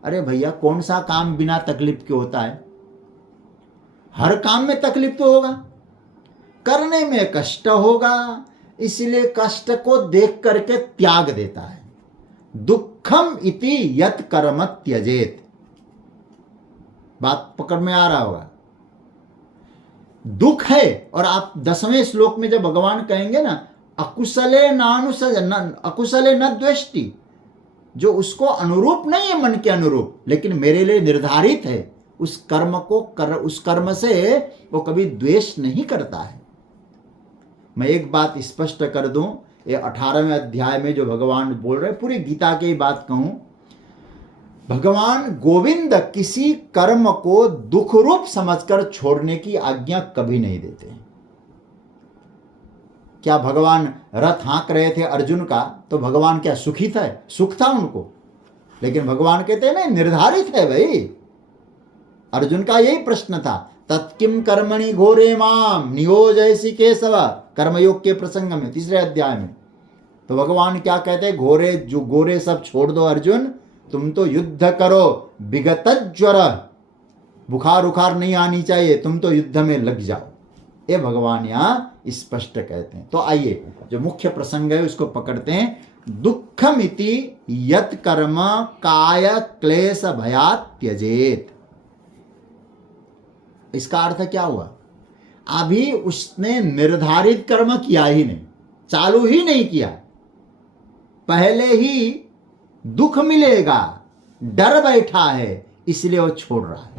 अरे भैया, कौन सा काम बिना तकलीफ के होता है? हर काम में तकलीफ तो होगा, करने में कष्ट होगा, इसलिए कष्ट को देख करके त्याग देता है। दुखम इति यत कर्म त्यजेत। बात पकड़ में आ रहा होगा। दुख है, और आप 10वें श्लोक में जब भगवान कहेंगे ना, अकुशले नानुसजन, अकुशले न द्वेष्टि, जो उसको अनुरूप नहीं है मन के अनुरूप, लेकिन मेरे लिए निर्धारित है, उस कर्म को उस कर्म से वो कभी द्वेष नहीं करता है। मैं एक बात स्पष्ट कर दूं, ये 18वें अध्याय में जो भगवान बोल रहे, पूरी गीता की बात कहूं, भगवान गोविंद किसी कर्म को दुख रूप समझकर छोड़ने की आज्ञा कभी नहीं देते। क्या भगवान रथ हाँक रहे थे अर्जुन का, तो भगवान क्या सुखी था? सुख था उनको, लेकिन भगवान कहते हैं नहीं, निर्धारित है भाई। अर्जुन का यही प्रश्न था, तत्किम कर्मणि घोरे माम नियोजयसि केशव, कर्मयोग के प्रसंग में 3रे अध्याय में। तो भगवान क्या कहते हैं, गोरे सब छोड़ दो अर्जुन, तुम तो युद्ध करो, विगत ज्वर, बुखार उखार नहीं आनी चाहिए, तुम तो युद्ध में लग जाओ। ये भगवान यहां स्पष्ट कहते हैं। तो आइए जो मुख्य प्रसंग है उसको पकड़ते हैं। दुखमिति यत कर्म काय क्लेश भयात् त्यजेत। इसका अर्थ क्या हुआ? अभी उसने निर्धारित कर्म किया ही नहीं, चालू ही नहीं किया, पहले ही दुख मिलेगा, डर बैठा है, इसलिए वो छोड़ रहा है।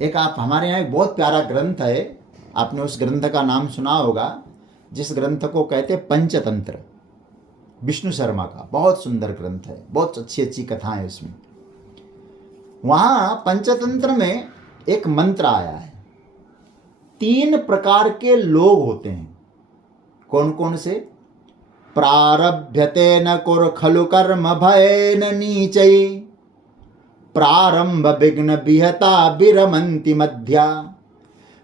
एक आप हमारे यहाँ एक बहुत प्यारा ग्रंथ है, आपने उस ग्रंथ का नाम सुना होगा, जिस ग्रंथ को कहते हैं पंचतंत्र, विष्णु शर्मा का बहुत सुंदर ग्रंथ है, बहुत अच्छी अच्छी कथाएं है उसमें। वहां पंचतंत्र में एक मंत्र आया है, 3 प्रकार के लोग होते हैं। कौन कौन से? प्रारभ्यते न कुर खलु कर्म भयेन नीचै, प्रारंभ विघ्न विहता विरमन्ति मध्या,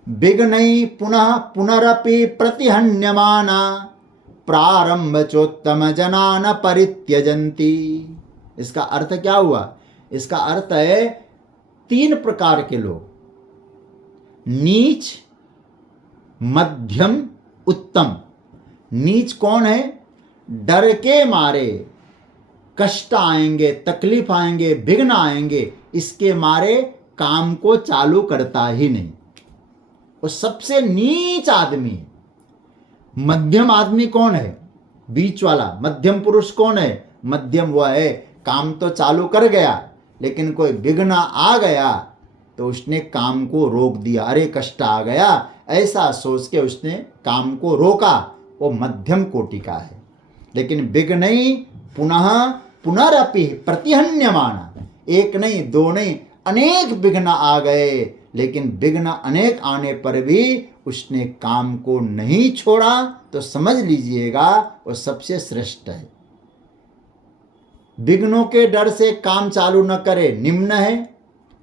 विघ्नै पुनः पुनरपि प्रतिहन्यमाना, प्रारंभ चोत्तम जनान परित्यजन्ति। इसका अर्थ क्या हुआ? इसका अर्थ है 3 प्रकार के लोग, नीच, मध्यम, उत्तम। नीच कौन है? डर के मारे कष्ट आएंगे, तकलीफ आएंगे, विघ्न आएंगे, इसके मारे काम को चालू करता ही नहीं, वो सबसे नीच आदमी। मध्यम आदमी कौन है? बीच वाला। मध्यम पुरुष कौन है? मध्यम वो है, काम तो चालू कर गया, लेकिन कोई विघ्न आ गया तो उसने काम को रोक दिया, अरे कष्ट आ गया, ऐसा सोच के उसने काम को रोका, वो मध्यम कोटि का है। लेकिन विघ्नै पुनः पुनरपि प्रतिहन्यमाना, एक नहीं, 2 नहीं, अनेक विघ्न आ गए, लेकिन विघ्न अनेक आने पर भी उसने काम को नहीं छोड़ा, तो समझ लीजिएगा वो सबसे श्रेष्ठ है। विघ्नों के डर से काम चालू न करे, निम्न है।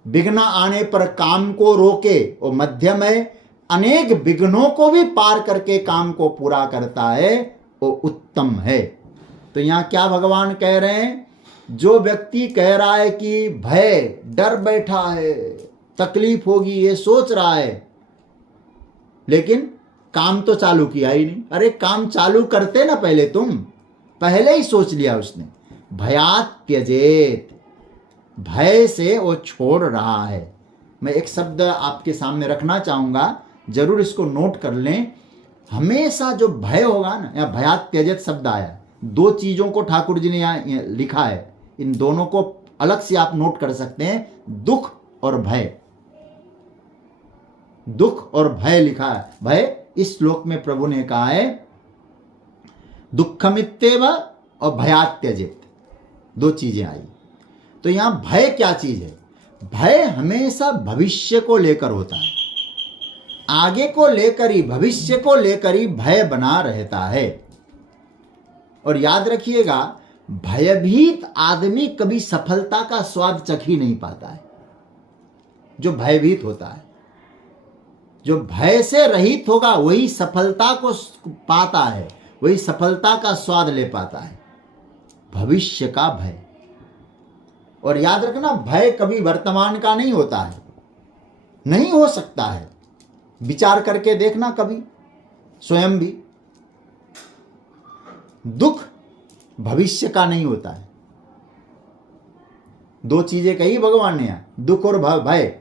विघ्न आने पर काम को रोके, वो मध्यम है। अनेक विघ्नों को भी पार करके काम को पूरा करता है, वो उत्तम है। तो यहाँ क्या भगवान कह रहे हैं, जो व्यक्ति कह रहा है कि भय, डर बैठा है, तकलीफ होगी, ये सोच रहा है, लेकिन काम तो चालू किया ही नहीं। अरे काम चालू करते ना पहले, तुम पहले ही सोच लिया उसने। भयात त्यजेत, भय से वो छोड़ रहा है। मैं एक शब्द आपके सामने रखना चाहूंगा, जरूर इसको नोट कर लें। हमेशा जो भय होगा ना, या भयात त्यजेत शब्द आया, दो चीजों को ठाकुर जी ने यहाँ लिखा है, इन दोनों को अलग से आप नोट कर सकते हैं, दुख और भय। दुख और भय लिखा है। भय इस श्लोक में प्रभु ने कहा है दुखमित्येव और भयात त्यजेत, दो चीजें आई। तो यहां भय क्या चीज है? भय हमेशा भविष्य को लेकर होता है, आगे को लेकर ही, भविष्य को लेकर ही भय बना रहता है। और याद रखिएगा, भयभीत आदमी कभी सफलता का स्वाद चख ही नहीं पाता है। जो भयभीत होता है, जो भय से रहित होगा, वही सफलता को पाता है, वही सफलता का स्वाद ले पाता है। भविष्य का भय। और याद रखना, भय कभी वर्तमान का नहीं होता है, नहीं हो सकता है। विचार करके देखना कभी स्वयं भी। दुख भविष्य का नहीं होता है। दो चीजें कही भगवान ने, दुख और भय।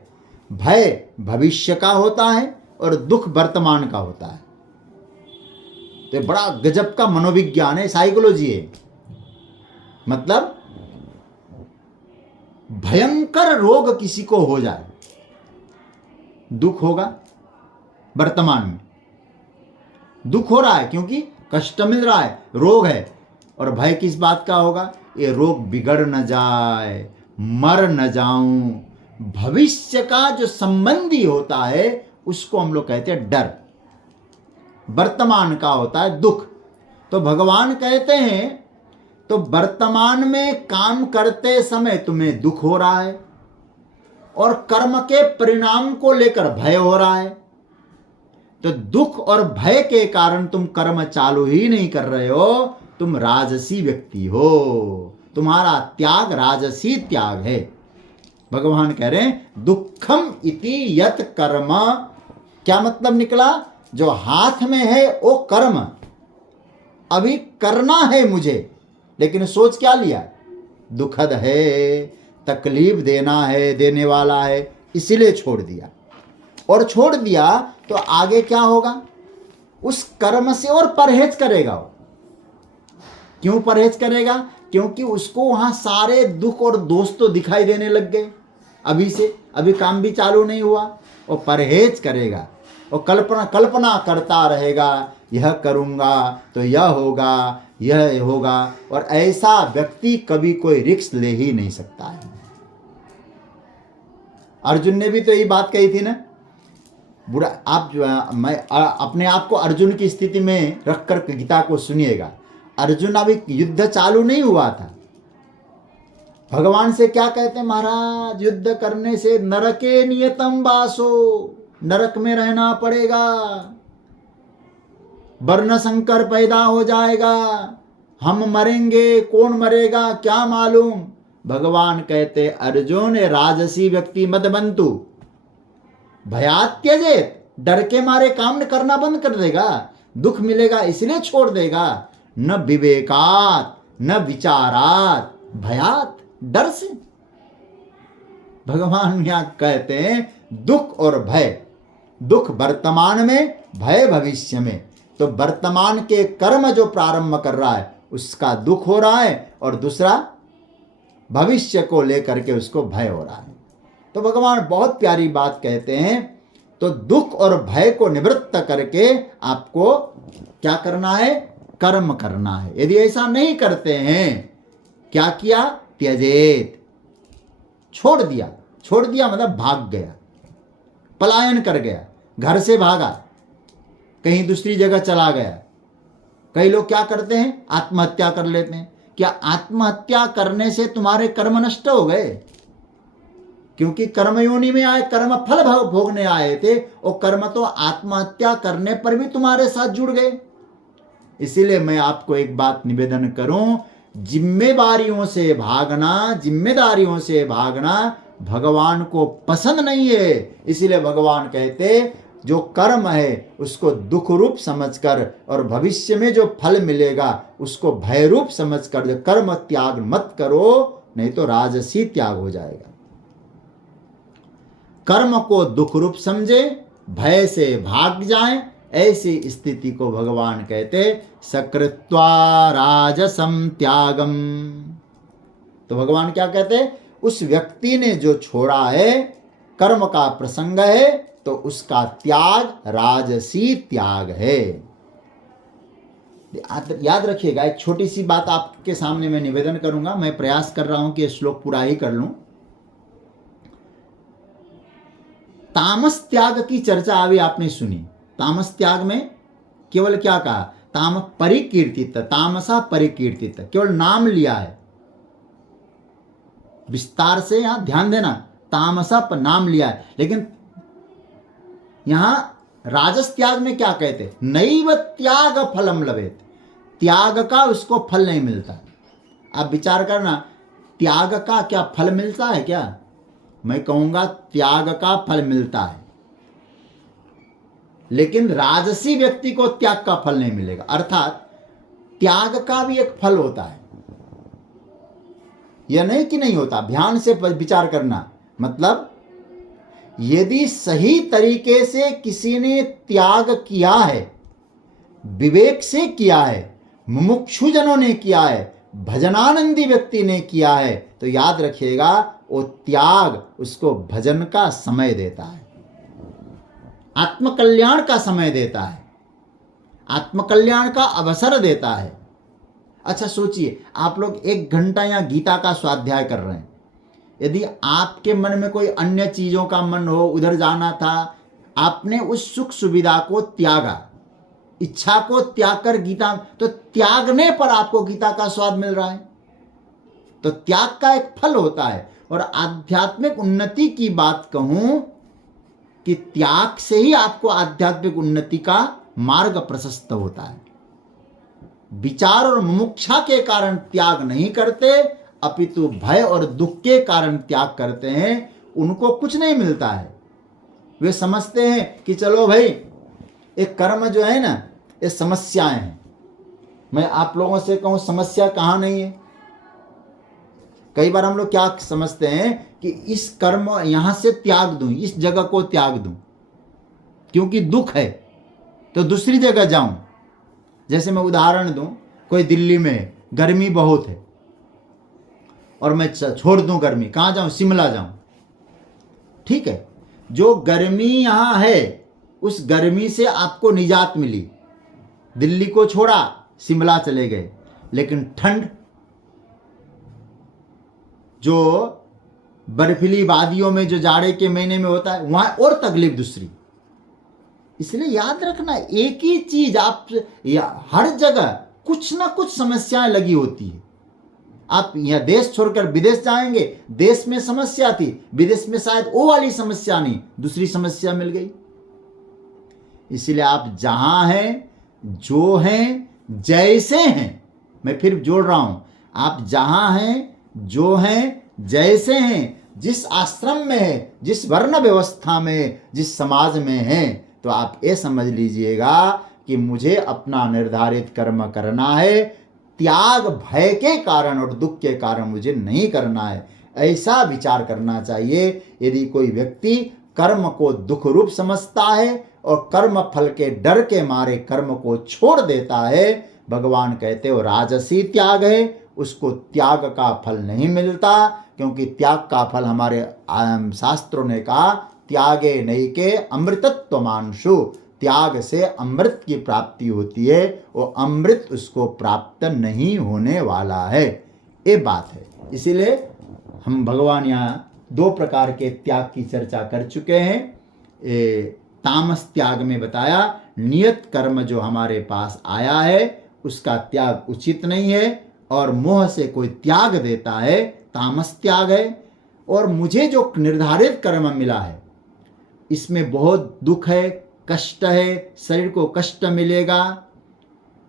भय भविष्य का होता है और दुख वर्तमान का होता है। तो बड़ा गजब का मनोविज्ञान है, साइकोलॉजी है। मतलब भयंकर रोग किसी को हो जाए, दुख होगा वर्तमान में। दुख हो रहा है क्योंकि कष्ट मिल रहा है, रोग है। और भय किस बात का होगा? ये रोग बिगड़ न जाए, मर न जाऊं। भविष्य का जो संबंधी होता है उसको हम लोग कहते हैं डर। वर्तमान का होता है दुख। तो भगवान कहते हैं, तो वर्तमान में काम करते समय तुम्हें दुख हो रहा है और कर्म के परिणाम को लेकर भय हो रहा है। तो दुख और भय के कारण तुम कर्म चालू ही नहीं कर रहे हो, तुम राजसी व्यक्ति हो। तुम्हारा त्याग राजसी त्याग है। भगवान कह रहे हैं दुखम इति यत कर्म। क्या मतलब निकला? जो हाथ में है वो कर्म अभी करना है मुझे, लेकिन सोच क्या लिया? दुखद है, तकलीफ देना है, देने वाला है, इसीलिए छोड़ दिया। और छोड़ दिया तो आगे क्या होगा? उस कर्म से और परहेज करेगा वो। क्यों परहेज करेगा? क्योंकि उसको वहां सारे दुख और दोष तो दिखाई देने लग गए अभी से। अभी काम भी चालू नहीं हुआ, वो परहेज करेगा और कल्पना करता रहेगा, यह करूंगा तो यह होगा, यह होगा। और ऐसा व्यक्ति कभी कोई रिस्क ले ही नहीं सकता है। अर्जुन ने भी तो यही बात कही थी ना, बुरा आप मैं अपने आप को अर्जुन की स्थिति में रखकर गीता को सुनिएगा। अर्जुन अभी युद्ध चालू नहीं हुआ था, भगवान से क्या कहते हैं? महाराज युद्ध करने से नरके नियतम वासो, नरक में रहना पड़ेगा, वर्ण संकर पैदा हो जाएगा, हम मरेंगे, कौन मरेगा क्या मालूम। भगवान कहते अर्जुन राजसी व्यक्ति मत बंतु, भयात त्यजेत, डर के मारे काम करना बंद कर देगा, दुख मिलेगा इसलिए छोड़ देगा। न विवेकात न विचारात, भयात, डर से। भगवान यहां कहते हैं दुख और भय, दुख वर्तमान में, भय भविष्य में। तो वर्तमान के कर्म जो प्रारंभ कर रहा है उसका दुख हो रहा है, और दूसरा भविष्य को लेकर के उसको भय हो रहा है। तो भगवान बहुत प्यारी बात कहते हैं, तो दुख और भय को निवृत्त करके आपको क्या करना है? कर्म करना है। यदि ऐसा नहीं करते हैं, क्या किया? त्यजेत, छोड़ दिया। छोड़ दिया मतलब भाग गया, पलायन कर गया, घर से भागा, कहीं दूसरी जगह चला गया। कई लोग क्या करते हैं? आत्महत्या कर लेते हैं। क्या आत्महत्या करने से तुम्हारे कर्म नष्ट हो गए? क्योंकि कर्मयोनि में आए, कर्म फल भोगने आए थे, और कर्म तो आत्महत्या करने पर भी तुम्हारे साथ जुड़ गए। इसीलिए मैं आपको एक बात निवेदन करूं, जिम्मेदारियों से भागना भगवान को पसंद नहीं है। इसीलिए भगवान कहते जो कर्म है उसको दुख रूप समझकर और भविष्य में जो फल मिलेगा उसको भय रूप समझकर जो कर्म त्याग मत करो, नहीं तो राजसी त्याग हो जाएगा। कर्म को दुख रूप समझे, भय से भाग जाएं, ऐसी स्थिति को भगवान कहते सकृत्वा राजसम त्यागम। तो भगवान क्या कहते, उस व्यक्ति ने जो छोड़ा है, कर्म का प्रसंग है, तो उसका त्याग राजसी त्याग है। याद रखिएगा, एक छोटी सी बात आपके सामने मैं निवेदन करूंगा। मैं प्रयास कर रहा हूं कि यह श्लोक पूरा ही कर लूं। तामस त्याग की चर्चा अभी आपने सुनी। तामस त्याग में केवल क्या कहा, ताम परिकीर्तित, तामसा परिकीर्तित, केवल नाम लिया है। विस्तार से यहां ध्यान देना, तामसा पर नाम लिया है। लेकिन यहां राजस त्याग में क्या कहते, नैव त्याग फलम लभेत, त्याग का उसको फल नहीं मिलता। आप विचार करना, त्याग का क्या फल मिलता है क्या? मैं कहूंगा त्याग का फल मिलता है, लेकिन राजसी व्यक्ति को त्याग का फल नहीं मिलेगा। अर्थात त्याग का भी एक फल होता है, यह नहीं कि नहीं होता। ध्यान से विचार करना, मतलब यदि सही तरीके से किसी ने त्याग किया है, विवेक से किया है, मुमुक्षुजनों ने किया है, भजनानंदी व्यक्ति ने किया है, तो याद रखिएगा वो त्याग उसको भजन का समय देता है, आत्मकल्याण का समय देता है, आत्मकल्याण का अवसर देता है। अच्छा सोचिए, आप लोग 1 घंटा यहाँ गीता का स्वाध्याय कर रहे हैं, यदि आपके मन में कोई अन्य चीजों का मन हो, उधर जाना था, आपने उस सुख सुविधा को त्यागा, इच्छा को त्याग कर गीता, तो त्यागने पर आपको गीता का स्वाद मिल रहा है। तो त्याग का एक फल होता है। और आध्यात्मिक उन्नति की बात कहूं कि त्याग से ही आपको आध्यात्मिक उन्नति का मार्ग प्रशस्त होता है। विचार और मुमुक्षा के कारण त्याग नहीं करते, अपितु भय और दुख के कारण त्याग करते हैं। उनको कुछ नहीं मिलता है। वे समझते हैं कि चलो भाई, एक कर्म जो है ना, ये समस्याएं हैं। मैं आप लोगों से कहूं, समस्या कहां नहीं है। कई बार हम लोग क्या समझते हैं कि इस कर्म यहां से त्याग दूं, इस जगह को त्याग दूं, क्योंकि दुख है तो दूसरी जगह जाऊं। जैसे मैं उदाहरण दूं, कोई दिल्ली में गर्मी बहुत है और मैं छोड़ दूं गर्मी, कहां जाऊं, शिमला जाऊं, ठीक है। जो गर्मी यहां है, उस गर्मी से आपको निजात मिली, दिल्ली को छोड़ा, शिमला चले गए। लेकिन ठंड, जो बर्फीली वादियों में जो जाड़े के महीने में होता है, वहां और तकलीफ दूसरी। इसलिए याद रखना, एक ही चीज आप हर जगह कुछ ना कुछ समस्याएं लगी होती है। आप यह देश छोड़कर विदेश जाएंगे, देश में समस्या थी, विदेश में शायद वो वाली समस्या नहीं, दूसरी समस्या मिल गई। इसलिए आप जहां हैं, जो हैं, जैसे हैं, मैं फिर जोड़ रहा हूं, आप जहां हैं, जो हैं, जैसे हैं, जिस आश्रम में है, जिस वर्ण व्यवस्था में, जिस समाज में हैं, तो आप ये समझ लीजिएगा कि मुझे अपना निर्धारित कर्म करना है, त्याग भय के कारण और दुख के कारण मुझे नहीं करना है। ऐसा विचार करना चाहिए। यदि कोई व्यक्ति कर्म को दुख रूप समझता है और कर्म फल के डर के मारे कर्म को छोड़ देता है, भगवान कहते हो राजसी त्याग है, उसको त्याग का फल नहीं मिलता। क्योंकि त्याग का फल हमारे शास्त्रों ने कहा, त्यागे नैके अमृतत्वमांशु, त्याग से अमृत की प्राप्ति होती है, वो अमृत उसको प्राप्त नहीं होने वाला है, ये बात है। इसीलिए हम भगवान यहाँ 2 प्रकार के त्याग की चर्चा कर चुके हैं। तामस त्याग में बताया, नियत कर्म जो हमारे पास आया है उसका त्याग उचित नहीं है, और मोह से कोई त्याग देता है, तामस त्याग है। और मुझे जो निर्धारित कर्म मिला है इसमें बहुत दुख है, कष्ट है, शरीर को कष्ट मिलेगा,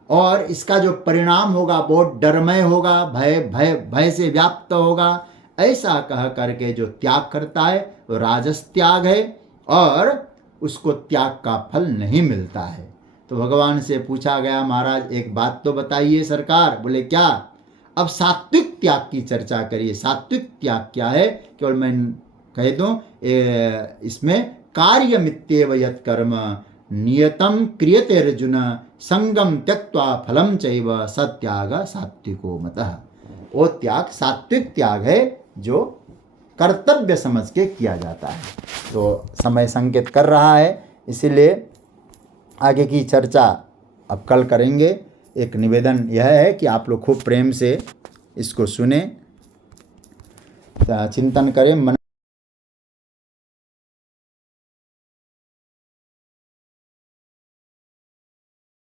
और इसका जो परिणाम होगा बहुत डरमय होगा, भय भय भय से व्याप्त होगा। ऐसा कह करके जो त्याग करता है वो राजस त्याग है और उसको त्याग का फल नहीं मिलता है। तो भगवान से पूछा गया, महाराज एक बात तो बताइए सरकार। बोले क्या? अब सात्विक त्याग की चर्चा करिए। सात्विक त्याग क्या है? केवल मैं कह दूं, इसमें कार्यमित्येव यत् कर्म नियतम क्रियते अर्जुन संगम त्यक्त्वा फलम चैव सत्याग सात्विको मतः। वो त्याग सात्विक त्याग है जो कर्तव्य समझ के किया जाता है। तो समय संकेत कर रहा है, इसीलिए आगे की चर्चा अब कल करेंगे। एक निवेदन यह है कि आप लोग खूब प्रेम से इसको सुने, चिंतन करें, मन